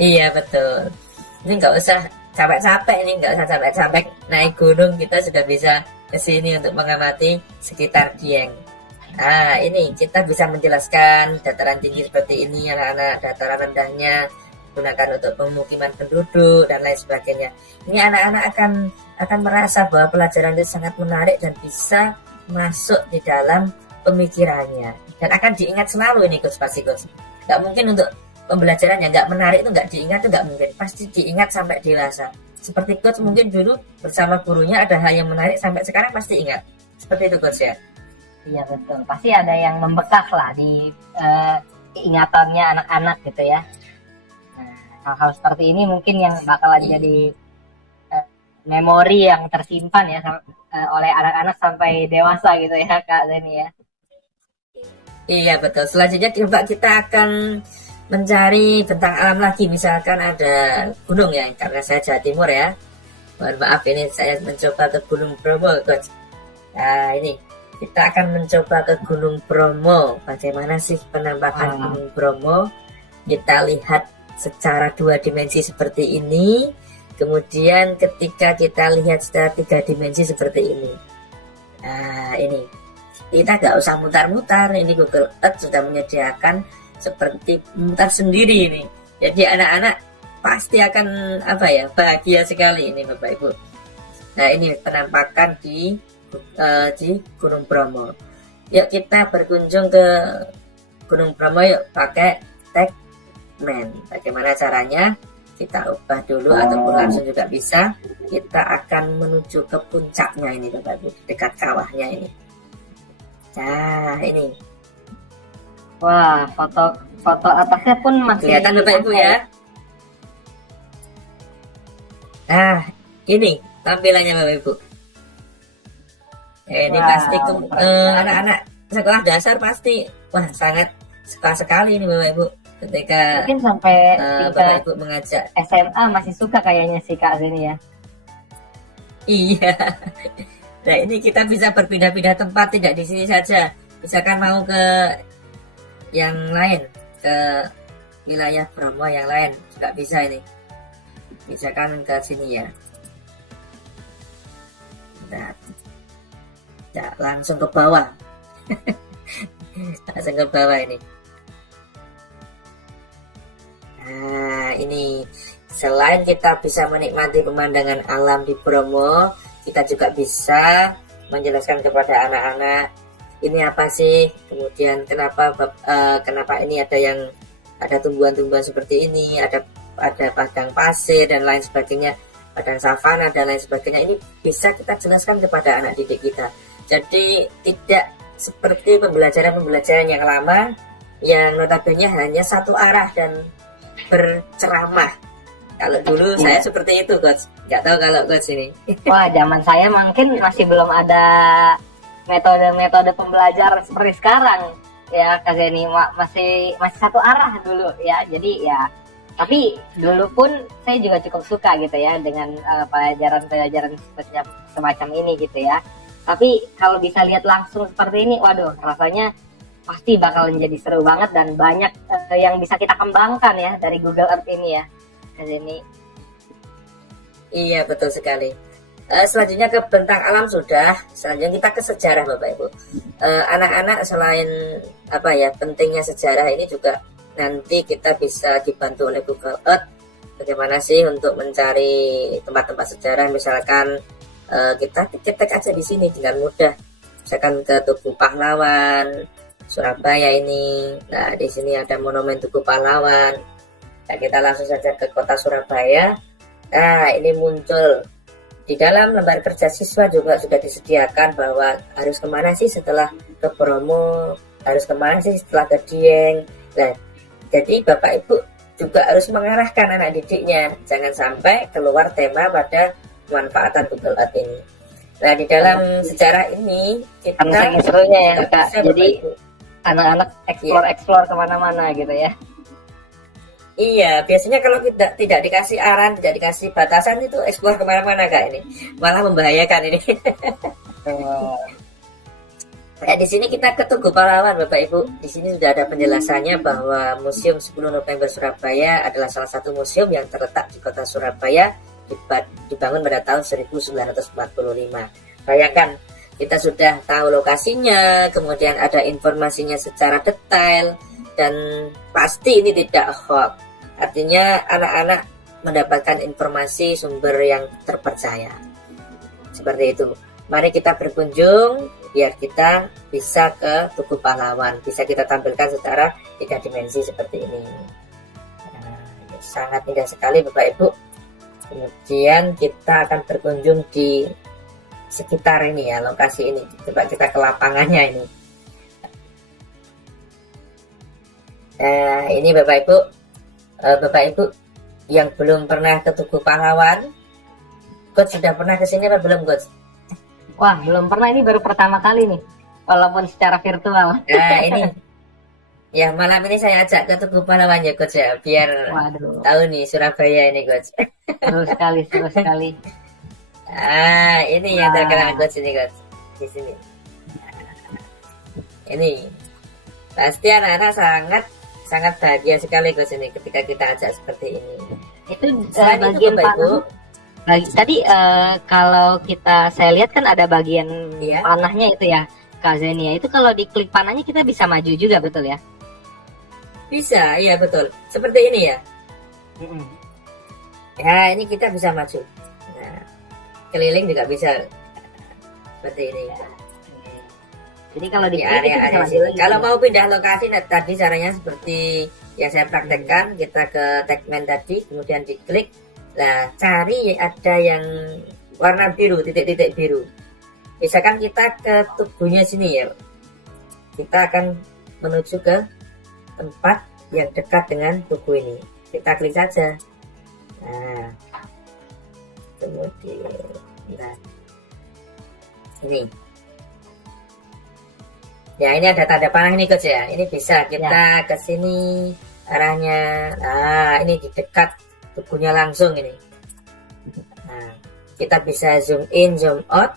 Iya betul. Ini nggak usah capek-capek, ini nggak usah capek-capek naik gunung, kita sudah bisa ke sini untuk mengamati sekitar Dieng. Nah, ini kita bisa menjelaskan dataran tinggi seperti ini anak-anak, dataran rendahnya gunakan untuk pemukiman penduduk dan lain sebagainya. Ini anak-anak akan merasa bahwa pelajaran itu sangat menarik dan bisa masuk di dalam pemikirannya dan akan diingat selalu ini Coach, pasti Coach. Nggak mungkin untuk pembelajaran yang nggak menarik itu nggak diingat, itu nggak mungkin, pasti diingat sampai dewasa. Seperti Coach mungkin dulu bersama gurunya ada hal yang menarik sampai sekarang pasti ingat. Seperti itu Coach ya. Iya betul, pasti ada yang membekas lah di ingatannya anak-anak gitu ya. Nah, hal-hal seperti ini mungkin yang bakalan jadi memori yang tersimpan ya oleh anak-anak sampai dewasa gitu ya Kak Zeni ya. Iya betul. Selanjutnya coba kita akan mencari bentang alam lagi. Misalkan ada gunung ya, karena saya Jawa Timur ya. Mohon maaf ini saya mencoba ke Gunung Bromo Coach. Nah ini kita akan mencoba ke Gunung Bromo. Bagaimana sih penampakan Gunung Bromo? Kita lihat secara 2 dimensi seperti ini, kemudian ketika kita lihat secara 3 dimensi seperti ini. Nah ini kita nggak usah mutar-mutar, ini Google Earth sudah menyediakan seperti mutar sendiri ini. Jadi anak-anak pasti akan bahagia sekali ini Bapak Ibu. Nah ini penampakan di Gunung Bromo. Yuk kita berkunjung ke Gunung Bromo yuk pakai Tagman. Bagaimana caranya? Kita ubah dulu ataupun langsung juga bisa. Kita akan menuju ke puncaknya ini Bapak Ibu, dekat kawahnya ini. Nah ini. Wah, foto atasnya pun masih kelihatan Bapak Ibu ya. Nah ini tampilannya Bapak Ibu. Ini pasti anak-anak sekolah dasar pasti sangat suka sekali ini Bapak Ibu ketika mungkin sampai Bapak Ibu mengajak SMA masih suka kayaknya sih Kak Zeni ya. Iya. Nah ini kita bisa berpindah-pindah tempat, tidak di sini saja. Misalkan mau ke yang lain, ke wilayah Bromo yang lain juga bisa ini. Misalkan ke sini ya. Nah, langsung ke bawah. Langsung ke bawah ini. Nah ini selain kita bisa menikmati pemandangan alam di Bromo, kita juga bisa menjelaskan kepada anak-anak ini apa sih, kemudian kenapa ini ada tumbuhan-tumbuhan seperti ini, ada padang pasir dan lain sebagainya, padang savana dan lain sebagainya. Ini bisa kita jelaskan kepada anak didik kita. Jadi tidak seperti pembelajaran yang lama yang notabene hanya satu arah dan berceramah. Kalau dulu saya seperti itu Coach. Nggak tahu kalau Coach ini. Wah, zaman saya mungkin masih belum ada metode pembelajaran seperti sekarang ya Kak Zeni, masih satu arah dulu ya. Jadi ya Tapi dulu pun saya juga cukup suka gitu ya dengan pelajaran-pelajaran semacam ini gitu ya. Tapi kalau bisa lihat langsung seperti ini, waduh, rasanya pasti bakal menjadi seru banget dan banyak yang bisa kita kembangkan ya dari Google Earth ini ya, Kak Zeni. Iya, betul sekali. Selanjutnya ke bentang alam sudah, selanjutnya kita ke sejarah Bapak Ibu. Anak-anak selain pentingnya sejarah ini juga nanti kita bisa dibantu oleh Google Earth. Bagaimana sih untuk mencari tempat-tempat sejarah, misalkan kita ketik aja di sini dengan mudah. Misalkan ke Tugu Pahlawan, Surabaya ini. Nah, di sini ada Monumen Tugu Pahlawan. Nah, kita langsung saja ke kota Surabaya. Nah, ini muncul di dalam lembar kerja siswa juga sudah disediakan bahwa harus kemana sih setelah ke Bromo, harus kemana sih setelah ke Dieng. Nah, jadi Bapak Ibu juga harus mengarahkan anak didiknya, jangan sampai keluar tema pada pemanfaatan Google Earth ini. Nah, di dalam sejarah ini kita karena serunya ya Kak, jadi Ibu, anak-anak explore kemana-mana gitu ya. iya, biasanya kalau tidak dikasih arahan, tidak dikasih batasan itu explore kemana-mana Kak ini, malah membahayakan ini. Nah, di sini kita ke Tugu Pahlawan Bapak Ibu. Di sini sudah ada penjelasannya bahwa Museum 10 November Surabaya adalah salah satu museum yang terletak di kota Surabaya, dibangun pada tahun 1945. Bayangkan, kita sudah tahu lokasinya, kemudian ada informasinya secara detail, dan pasti ini tidak hoax. Artinya anak-anak mendapatkan informasi sumber yang terpercaya. Seperti itu. Mari kita berkunjung biar kita bisa ke Tugu Pahlawan, bisa kita tampilkan secara 3 dimensi seperti ini. Nah, sangat indah sekali Bapak Ibu. Kemudian kita akan berkunjung di sekitar ini ya, lokasi ini. Coba kita ke lapangannya ini. Nah, ini Bapak Ibu. Bapak Ibu yang belum pernah ke Tugu Pahlawan, Coach sudah pernah ke sini apa belum Coach? Wah, belum pernah, ini baru pertama kali nih, walaupun secara virtual. Nah, ini ya malam ini saya ajak ke Tugu Pahlawan ya Coach ya, biar tahu nih Surabaya ini Coach. Seru sekali. Ah, ini yang terkenal Coach ini Coach, di sini. Ini pasti anak-anak sangat bahagia sekali Coach ini ketika kita ajak seperti ini. Itu bagian Bapak Ibu. Tadi kalau saya lihat kan ada bagian panahnya itu ya, Kak Zenia. Itu kalau diklik panahnya kita bisa maju juga, betul ya? Bisa, iya betul. Seperti ini ya. Ya, ini kita bisa maju. Nah, keliling juga bisa. Seperti ini. Jadi kalau di area kalau mau pindah lokasi, nah, tadi caranya seperti yang saya praktekkan, kita ke tagman tadi, kemudian diklik. Nah, cari ada yang warna biru, titik-titik biru. Misalkan kita ke tubuhnya sini ya, kita akan menuju ke tempat yang dekat dengan tubuh ini. Kita klik saja. Nah, kemudian ini. Ya, ini ada tanda panah nih Coach ya. Ini bisa kita ke sini arahnya. Nah, ini di dekat tubuhnya langsung ini. Nah, kita bisa zoom in, zoom out.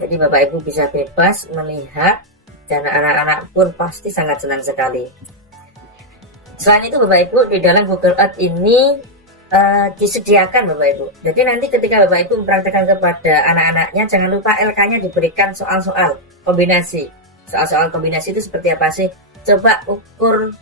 Jadi Bapak Ibu bisa bebas melihat, dan anak-anak pun pasti sangat senang sekali. Selain itu Bapak Ibu, di dalam Google Earth ini disediakan Bapak Ibu. Jadi nanti ketika Bapak Ibu mempraktekkan kepada anak-anaknya, jangan lupa LK-nya diberikan soal-soal kombinasi. Soal-soal kombinasi itu seperti apa sih? Coba ukur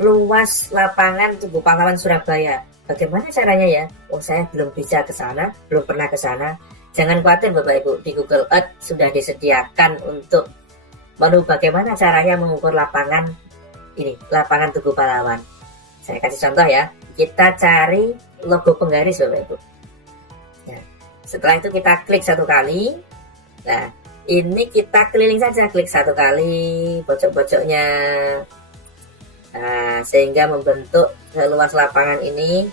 luas lapangan Tugu Pahlawan Surabaya. Bagaimana caranya ya? Oh, saya belum bisa ke sana, belum pernah ke sana. Jangan khawatir Bapak Ibu, di Google Earth sudah disediakan untuk menu bagaimana caranya mengukur lapangan ini, lapangan Tugu Pahlawan. Saya kasih contoh ya. Kita cari logo penggaris Bapak Ibu. Nah, setelah itu kita klik 1 kali. Nah, ini kita keliling saja, klik 1 kali pojok-pojoknya. Nah, sehingga membentuk luas lapangan ini.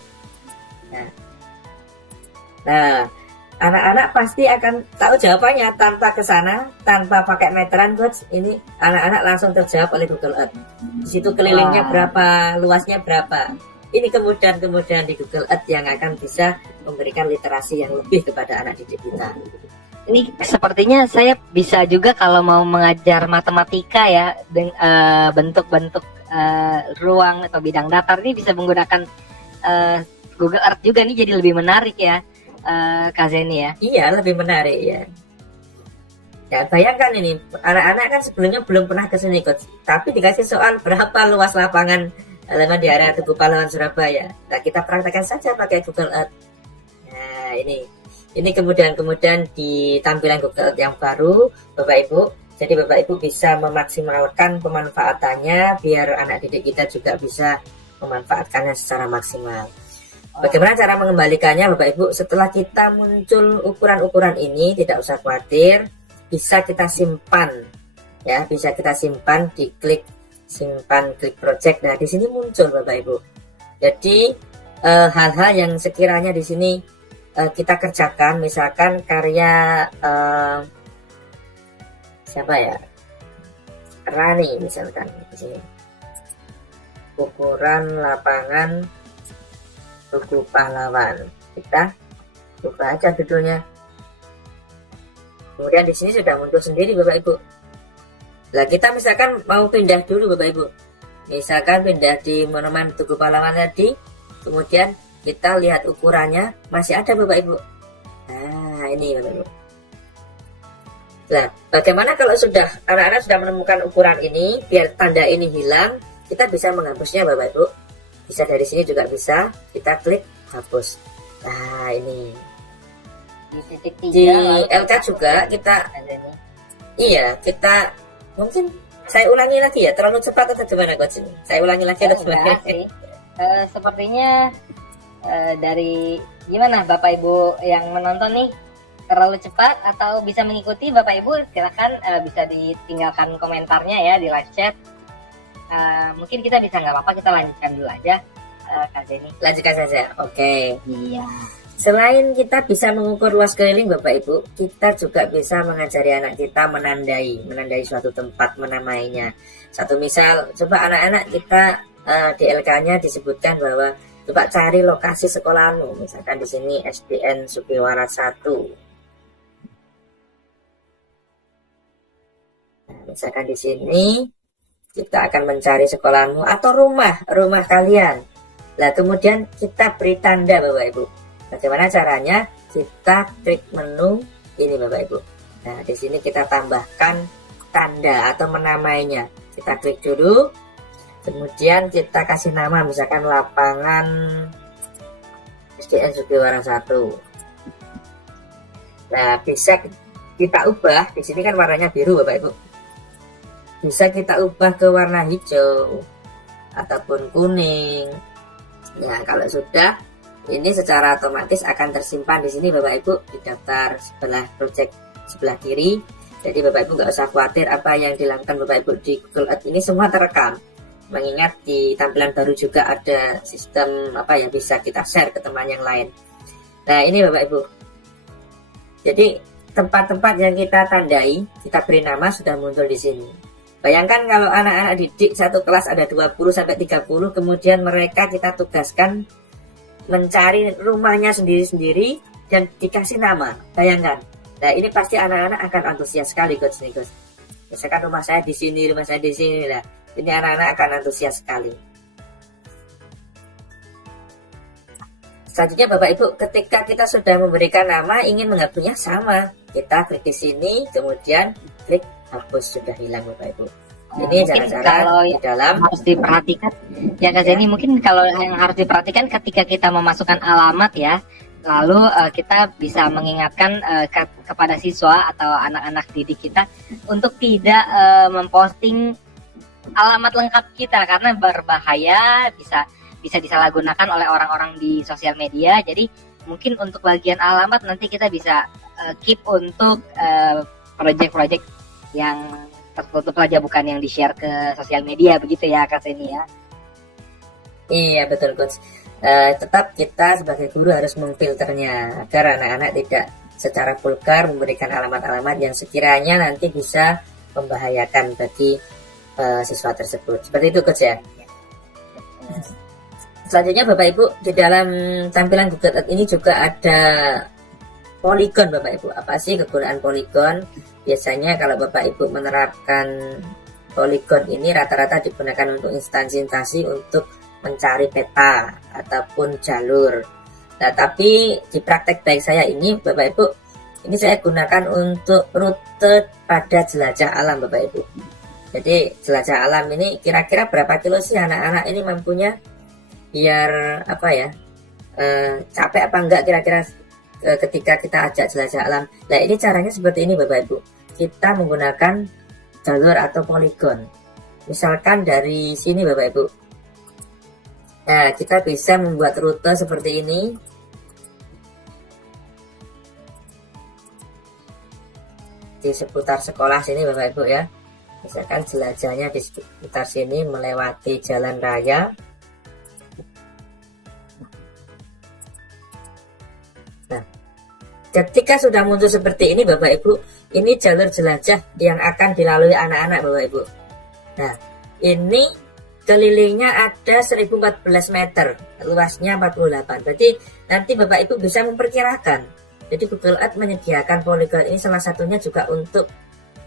Nah, anak-anak pasti akan tahu jawabannya tanpa kesana, tanpa pakai meteran Coach. Ini anak-anak langsung terjawab oleh Google Earth. Di situ kelilingnya berapa, luasnya berapa. Ini kemudahan-kemudahan di Google Earth yang akan bisa memberikan literasi yang lebih kepada anak didik kita. Ini sepertinya saya bisa juga kalau mau mengajar matematika ya, bentuk-bentuk ruang atau bidang datar ini bisa menggunakan Google Earth juga nih, jadi lebih menarik ya, Kak Zeni ya. Iya, lebih menarik ya. Ya bayangkan ini, anak-anak kan sebelumnya belum pernah ke sini Coach, tapi dikasih soal berapa luas lapangan halaman di area Tugu Pahlawan Surabaya. Nah kita praktekkan saja pakai Google Earth. Nah ini kemudahan-kemudahan di tampilan Google Earth yang baru Bapak Ibu. Jadi Bapak Ibu bisa memaksimalkan pemanfaatannya biar anak didik kita juga bisa memanfaatkannya secara maksimal. Bagaimana cara mengembalikannya Bapak Ibu? Setelah kita muncul ukuran-ukuran ini, tidak usah khawatir, bisa kita simpan ya, bisa kita simpan, diklik simpan, klik project. Nah di sini muncul Bapak Ibu. Jadi hal-hal yang sekiranya di sini kita kerjakan, misalkan karya siapa ya, Rani misalkan di sini, ukuran lapangan Tugu Pahlawan, kita buka aja judulnya. Kemudian di sini sudah muncul sendiri Bapak Ibu. Nah kita misalkan mau pindah dulu Bapak Ibu, misalkan pindah di monumen Tugu Pahlawan tadi, kemudian kita lihat ukurannya masih ada Bapak Ibu. Nah ini Bapak Ibu. Nah bagaimana kalau sudah anak-anak sudah menemukan ukuran ini, biar tanda ini hilang, kita bisa menghapusnya Bapak Ibu. Bisa dari sini juga bisa, kita klik hapus. Nah ini Di titik 3 di LK juga kita, iya kita mungkin saya ulangi lagi ya, terlalu cepat atau gimana Coach ini? Saya ulangi lagi atau gimana? Sepertinya dari gimana Bapak Ibu yang menonton nih, terlalu cepat atau bisa mengikuti Bapak Ibu, silakan bisa ditinggalkan komentarnya ya di live chat. Mungkin kita bisa, nggak apa-apa, kita lanjutkan dulu aja, Kak Zeni. Lanjutkan saja, oke. Iya. Selain kita bisa mengukur luas keliling Bapak Ibu, kita juga bisa mengajari anak kita menandai suatu tempat, menamainya. Satu misal, coba anak-anak kita di LK-nya disebutkan bahwa coba cari lokasi sekolahmu, misalkan di sini SDN Sugiwaras 1. Misalkan di sini kita akan mencari sekolahmu atau rumah kalian. Nah kemudian kita beri tanda Bapak Ibu. Bagaimana caranya? Kita klik menu ini Bapak Ibu. Nah di sini kita tambahkan tanda atau menamainya. Kita klik dulu, kemudian kita kasih nama, misalkan lapangan SDN Sugiwaras 1. Nah bisa kita ubah, di sini kan warnanya biru Bapak Ibu. Bisa kita ubah ke warna hijau ataupun kuning. Nah kalau sudah, ini secara otomatis akan tersimpan di sini Bapak Ibu di daftar sebelah project sebelah kiri. Jadi Bapak Ibu nggak usah khawatir apa yang dilakukan Bapak Ibu di Google Earth ini semua terekam. Mengingat di tampilan baru juga ada sistem apa ya, bisa kita share ke teman yang lain. Nah ini Bapak Ibu. Jadi tempat-tempat yang kita tandai, kita beri nama sudah muncul di sini. Bayangkan kalau anak-anak didik satu kelas ada 20-30, kemudian mereka kita tugaskan mencari rumahnya sendiri-sendiri dan dikasih nama. Bayangkan. Nah ini pasti anak-anak akan antusias sekali Coach nih Coach. Misalkan rumah saya di sini, rumah saya di sini. Nah ini anak-anak akan antusias sekali. Selanjutnya Bapak Ibu, ketika kita sudah memberikan nama, ingin menghapusnya sama. Kita klik di sini, kemudian klik hapus, sudah hilang Bapak Ibu. Ini cara-cara di dalam harus diperhatikan ya Kak Zeni. Mungkin kalau yang harus diperhatikan ketika kita memasukkan alamat ya, lalu kita bisa mengingatkan kepada siswa atau anak-anak didik kita untuk tidak memposting alamat lengkap kita, karena berbahaya, bisa disalahgunakan oleh orang-orang di sosial media. Jadi mungkin untuk bagian alamat nanti kita bisa keep untuk project-project yang tertutup saja, bukan yang di-share ke sosial media, begitu ya Kak Zeni ya. Iya betul Coach. Tetap kita sebagai guru harus memfilternya agar anak-anak tidak secara vulgar memberikan alamat-alamat yang sekiranya nanti bisa membahayakan bagi siswa tersebut. Seperti itu Coach ya. Selanjutnya Bapak Ibu, di dalam tampilan Google Earth ini juga ada poligon Bapak Ibu. Apa sih kegunaan poligon? Biasanya kalau Bapak Ibu menerapkan poligon ini rata-rata digunakan untuk instansi-instansi untuk mencari peta ataupun jalur. Nah, tapi di praktek baik saya ini Bapak Ibu, ini saya gunakan untuk rute pada jelajah alam Bapak Ibu. Jadi jelajah alam ini kira-kira berapa kilo sih anak-anak ini mampunya biar apa ya, capek apa enggak kira-kira ketika kita ajak jelajah alam. Nah, ini caranya seperti ini Bapak Ibu. Kita menggunakan jalur atau poligon. Misalkan dari sini Bapak Ibu. Nah, kita bisa membuat rute seperti ini. Di seputar sekolah sini Bapak Ibu ya. Misalkan jelajahnya di sekitar sini melewati jalan raya. Nah, ketika sudah muncul seperti ini Bapak Ibu, ini jalur jelajah yang akan dilalui anak-anak Bapak Ibu. Nah, ini kelilingnya ada 1014 meter, luasnya 48. Berarti nanti Bapak Ibu bisa memperkirakan. Jadi Google Earth menyediakan poligon ini salah satunya juga untuk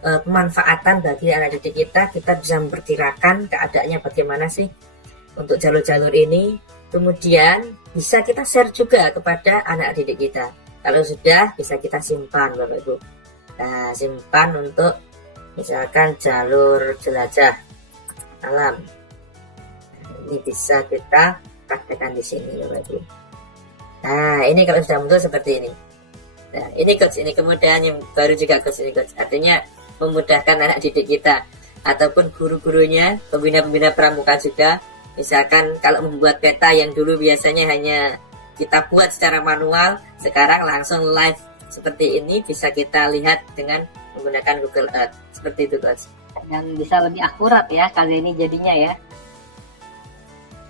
pemanfaatan bagi anak didik kita. Kita bisa memperkirakan keadaannya bagaimana sih untuk jalur-jalur ini. Kemudian bisa kita share juga kepada anak didik kita. Kalau sudah bisa kita simpan Bapak Ibu. Nah, simpan untuk misalkan jalur jelajah alam. Ini bisa kita praktekkan di sini Bapak Ibu. Nah, ini kalau sudah muncul seperti ini. Nah, ini coach, ini kemudahan yang baru juga coach, ini coach. Artinya memudahkan anak didik kita ataupun guru-gurunya, pembina-pembina pramuka juga. Misalkan kalau membuat peta yang dulu biasanya hanya kita buat secara manual, sekarang langsung live seperti ini bisa kita lihat dengan menggunakan Google Earth. Seperti itu coach. Dan bisa lebih akurat ya kali ini jadinya ya.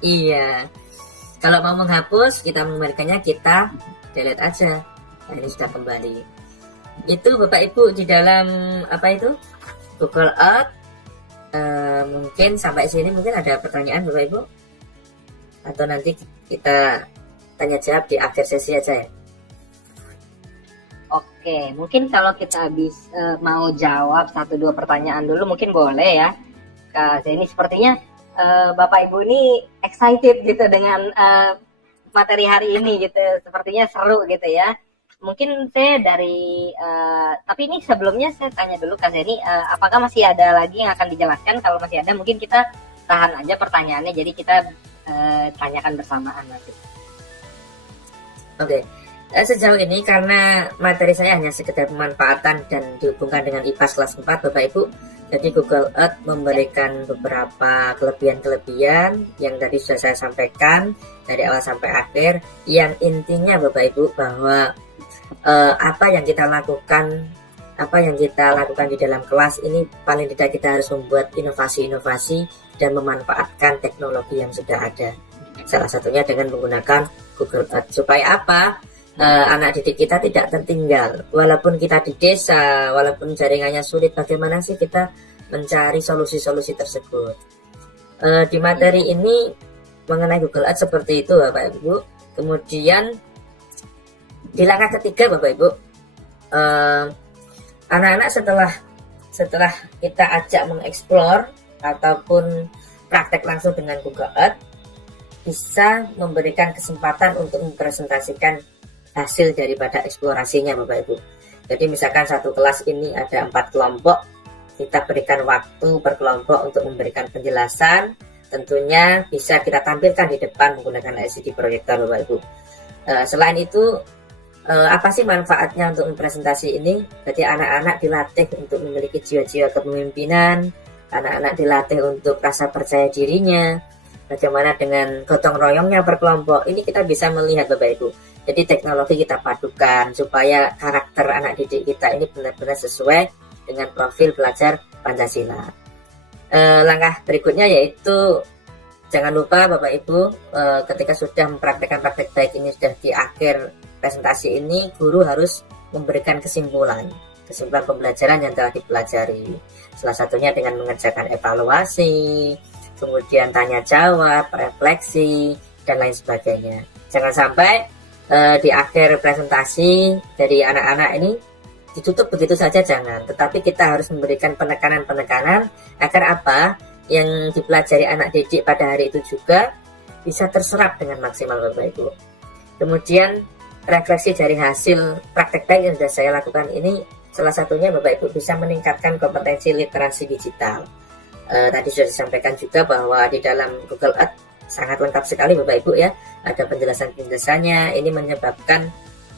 Iya. Kalau mau menghapus, kita mengembalikannya, kita delete aja. Nah, ini sudah kembali. Itu Bapak Ibu di dalam apa itu Google Earth. Mungkin sampai sini mungkin ada pertanyaan Bapak Ibu, atau nanti kita tanya jawab di akhir sesi aja ya. Oke, mungkin kalau kita habis mau jawab 1-2 pertanyaan dulu mungkin boleh ya Kak Zeni. Sepertinya Bapak Ibu ini excited gitu dengan materi hari ini gitu, sepertinya seru gitu ya. Mungkin saya dari tapi ini sebelumnya saya tanya dulu Kak Zeni, apakah masih ada lagi yang akan dijelaskan? Kalau masih ada mungkin kita tahan aja pertanyaannya, jadi kita tanyakan bersamaan nanti. Oke. Sejauh ini karena materi saya hanya sekedar pemanfaatan dan dihubungkan dengan IPAS kelas 4 Bapak Ibu, jadi Google Earth memberikan beberapa kelebihan-kelebihan yang tadi sudah saya sampaikan dari awal sampai akhir, yang intinya Bapak Ibu bahwa apa yang kita lakukan di dalam kelas ini paling tidak kita harus membuat inovasi-inovasi dan memanfaatkan teknologi yang sudah ada. Salah satunya dengan menggunakan Google Earth. Supaya apa? Anak didik kita tidak tertinggal. Walaupun kita di desa, walaupun jaringannya sulit, bagaimana sih kita mencari solusi-solusi tersebut? Di materi ini mengenai Google Earth seperti itu Bapak Ibu. Kemudian di langkah ketiga Bapak Ibu, anak-anak setelah kita ajak mengeksplor ataupun praktek langsung dengan Google Earth, bisa memberikan kesempatan untuk mempresentasikan hasil daripada eksplorasinya Bapak Ibu. Jadi misalkan satu kelas ini ada 4 kelompok, kita berikan waktu per kelompok untuk memberikan penjelasan. Tentunya bisa kita tampilkan di depan menggunakan LCD proyektor Bapak Ibu. Selain itu, apa sih manfaatnya untuk presentasi ini? Jadi anak-anak dilatih untuk memiliki jiwa-jiwa kepemimpinan, anak-anak dilatih untuk rasa percaya dirinya, bagaimana dengan gotong royongnya per kelompok. Ini kita bisa melihat Bapak Ibu. Jadi teknologi kita padukan supaya karakter anak didik kita ini benar-benar sesuai dengan profil pelajar Pancasila. Langkah berikutnya yaitu jangan lupa Bapak Ibu, ketika sudah mempraktekkan praktek baik ini, sudah di akhir presentasi ini, guru harus memberikan kesimpulan pembelajaran yang telah dipelajari. Salah satunya dengan mengerjakan evaluasi, kemudian tanya jawab, refleksi, dan lain sebagainya. Jangan sampai di akhir presentasi dari anak-anak ini ditutup begitu saja, jangan. Tetapi kita harus memberikan penekanan-penekanan agar apa yang dipelajari anak didik pada hari itu juga bisa terserap dengan maksimal, Bapak Ibu. Kemudian refleksi dari hasil praktek baik yang sudah saya lakukan ini, salah satunya Bapak Ibu bisa meningkatkan kompetensi literasi digital. Tadi sudah disampaikan juga bahwa di dalam Google Earth sangat lengkap sekali Bapak Ibu ya, ada penjelasan-penjelasannya. Ini menyebabkan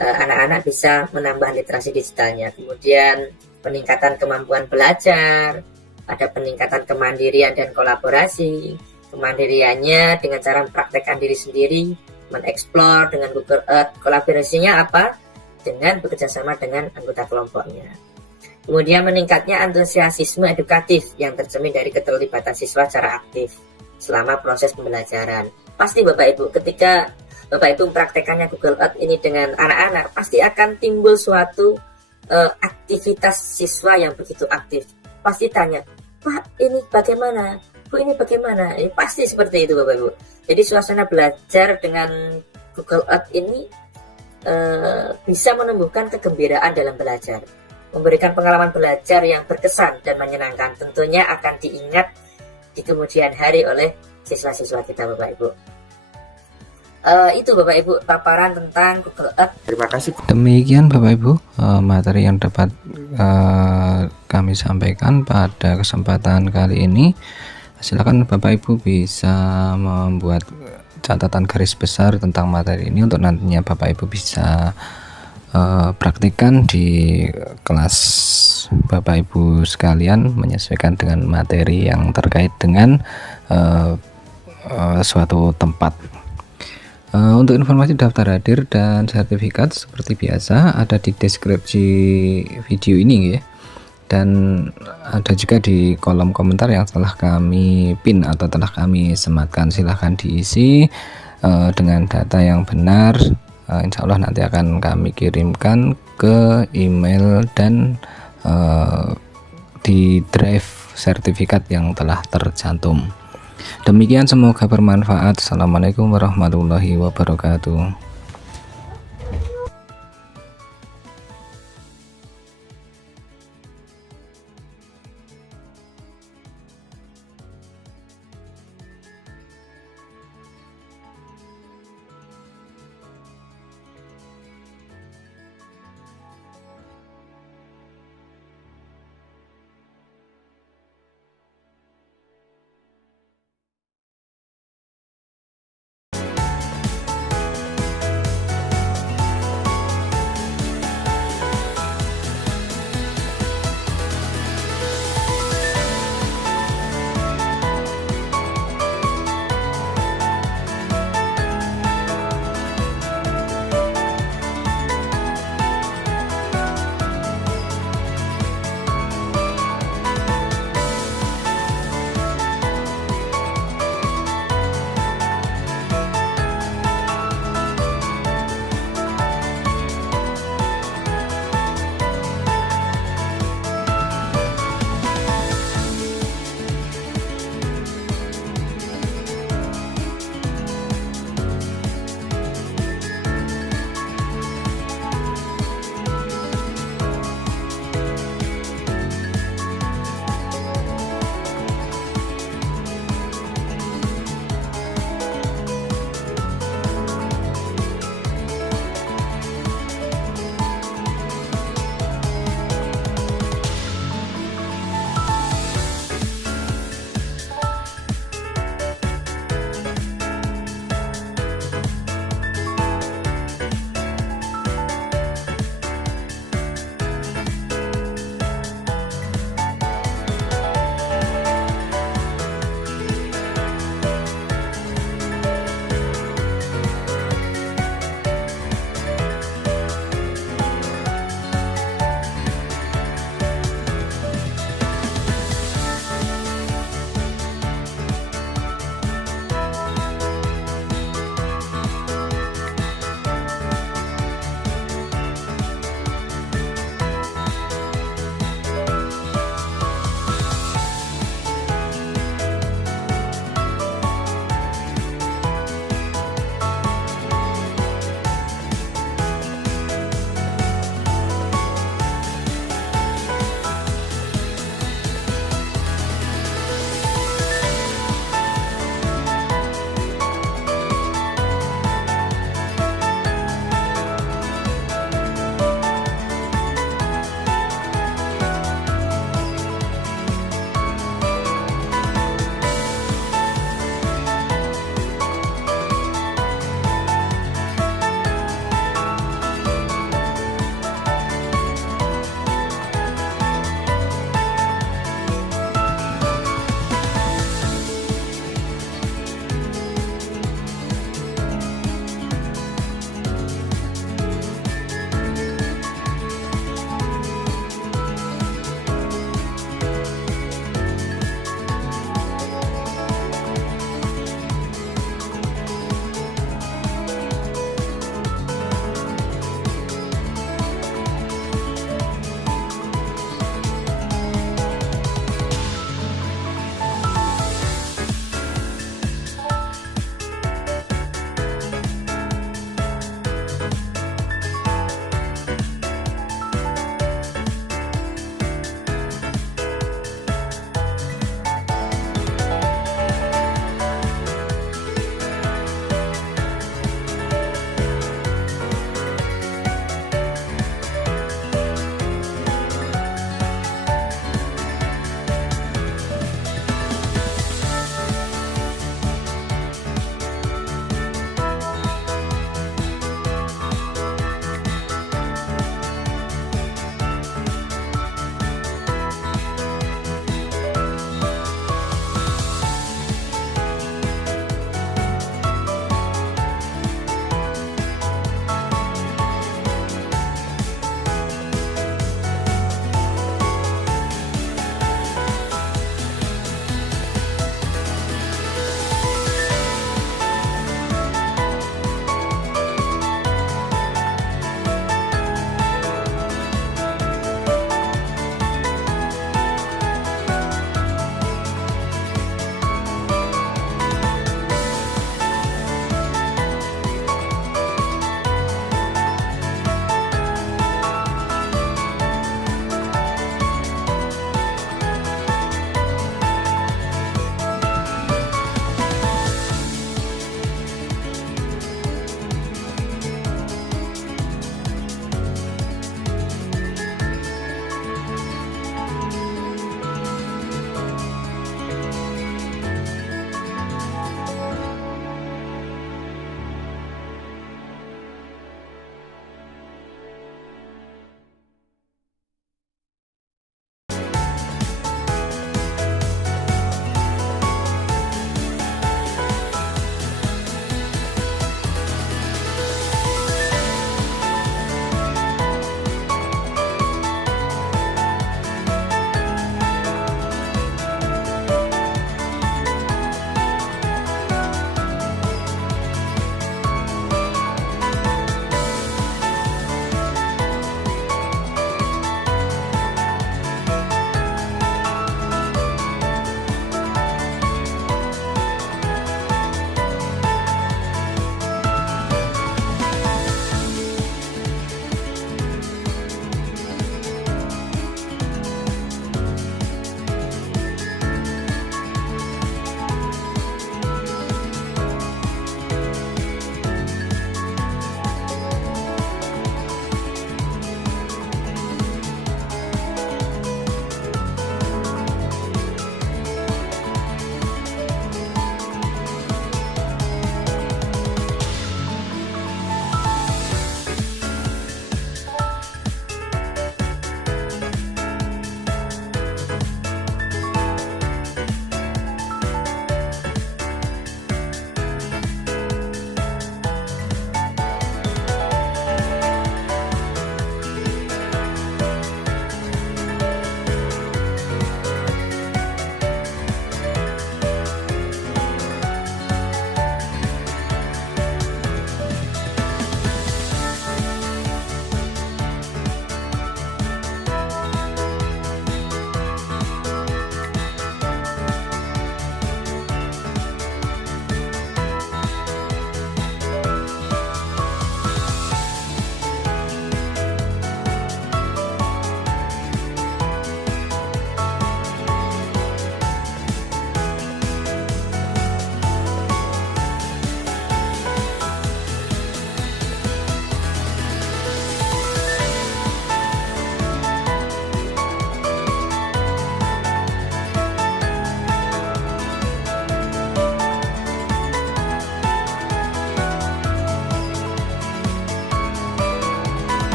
anak-anak bisa menambah literasi digitalnya. Kemudian peningkatan kemampuan belajar, ada peningkatan kemandirian dan kolaborasi. Kemandiriannya dengan cara mempraktekkan diri sendiri, mengeksplor dengan Google Earth. Kolaborasinya apa? Dengan bekerjasama dengan anggota kelompoknya. Kemudian meningkatnya antusiasme edukatif yang tercermin dari keterlibatan siswa secara aktif selama proses pembelajaran. Pasti Bapak Ibu, ketika Bapak Ibu mempraktekannya Google Earth ini dengan anak-anak, pasti akan timbul suatu aktivitas siswa yang begitu aktif. Pasti tanya, Pak ini bagaimana? Bu ini bagaimana? Ini pasti seperti itu Bapak Ibu. Jadi suasana belajar dengan Google Earth ini bisa menumbuhkan kegembiraan dalam belajar, memberikan pengalaman belajar yang berkesan dan menyenangkan, tentunya akan diingat di kemudian hari oleh siswa-siswa kita Bapak Ibu. Itu Bapak Ibu paparan tentang Google Earth. Terima kasih. Demikian Bapak Ibu materi yang dapat kami sampaikan pada kesempatan kali ini. Silakan Bapak Ibu bisa membuat catatan garis besar tentang materi ini untuk nantinya Bapak Ibu bisa praktikkan di kelas Bapak Ibu sekalian, menyesuaikan dengan materi yang terkait dengan suatu tempat. Untuk informasi daftar hadir dan sertifikat seperti biasa ada di deskripsi video ini ya, dan ada juga di kolom komentar yang telah kami pin atau telah kami sematkan. Silahkan diisi dengan data yang benar. Insya Allah nanti akan kami kirimkan ke email dan di drive sertifikat yang telah tercantum. Demikian, semoga bermanfaat. Assalamualaikum warahmatullahi wabarakatuh.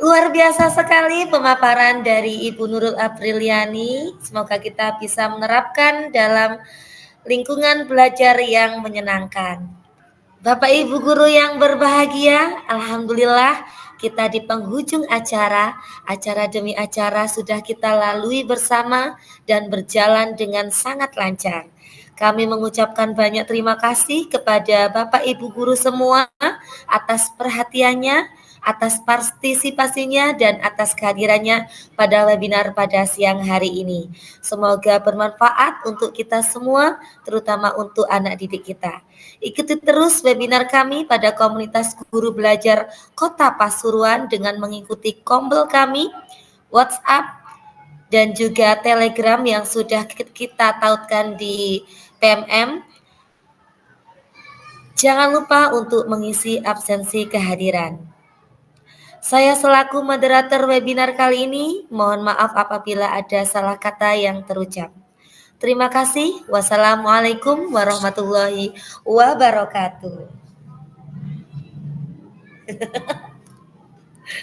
Luar biasa sekali pemaparan dari Ibu Nurul Apriliani. Semoga kita bisa menerapkan dalam lingkungan belajar yang menyenangkan. Bapak Ibu guru yang berbahagia, alhamdulillah kita di penghujung acara demi acara sudah kita lalui bersama dan berjalan dengan sangat lancar. Kami mengucapkan banyak terima kasih kepada Bapak Ibu guru semua atas perhatiannya, atas partisipasinya dan atas kehadirannya pada webinar pada siang hari ini. Semoga bermanfaat untuk kita semua, terutama untuk anak didik kita. Ikuti terus webinar kami pada komunitas guru belajar Kota Pasuruan dengan mengikuti kombel kami, WhatsApp, dan juga Telegram yang sudah kita tautkan di PMM. Jangan lupa untuk mengisi absensi kehadiran. Saya selaku moderator webinar kali ini, mohon maaf apabila ada salah kata yang terucap. Terima kasih. Wassalamualaikum warahmatullahi wabarakatuh.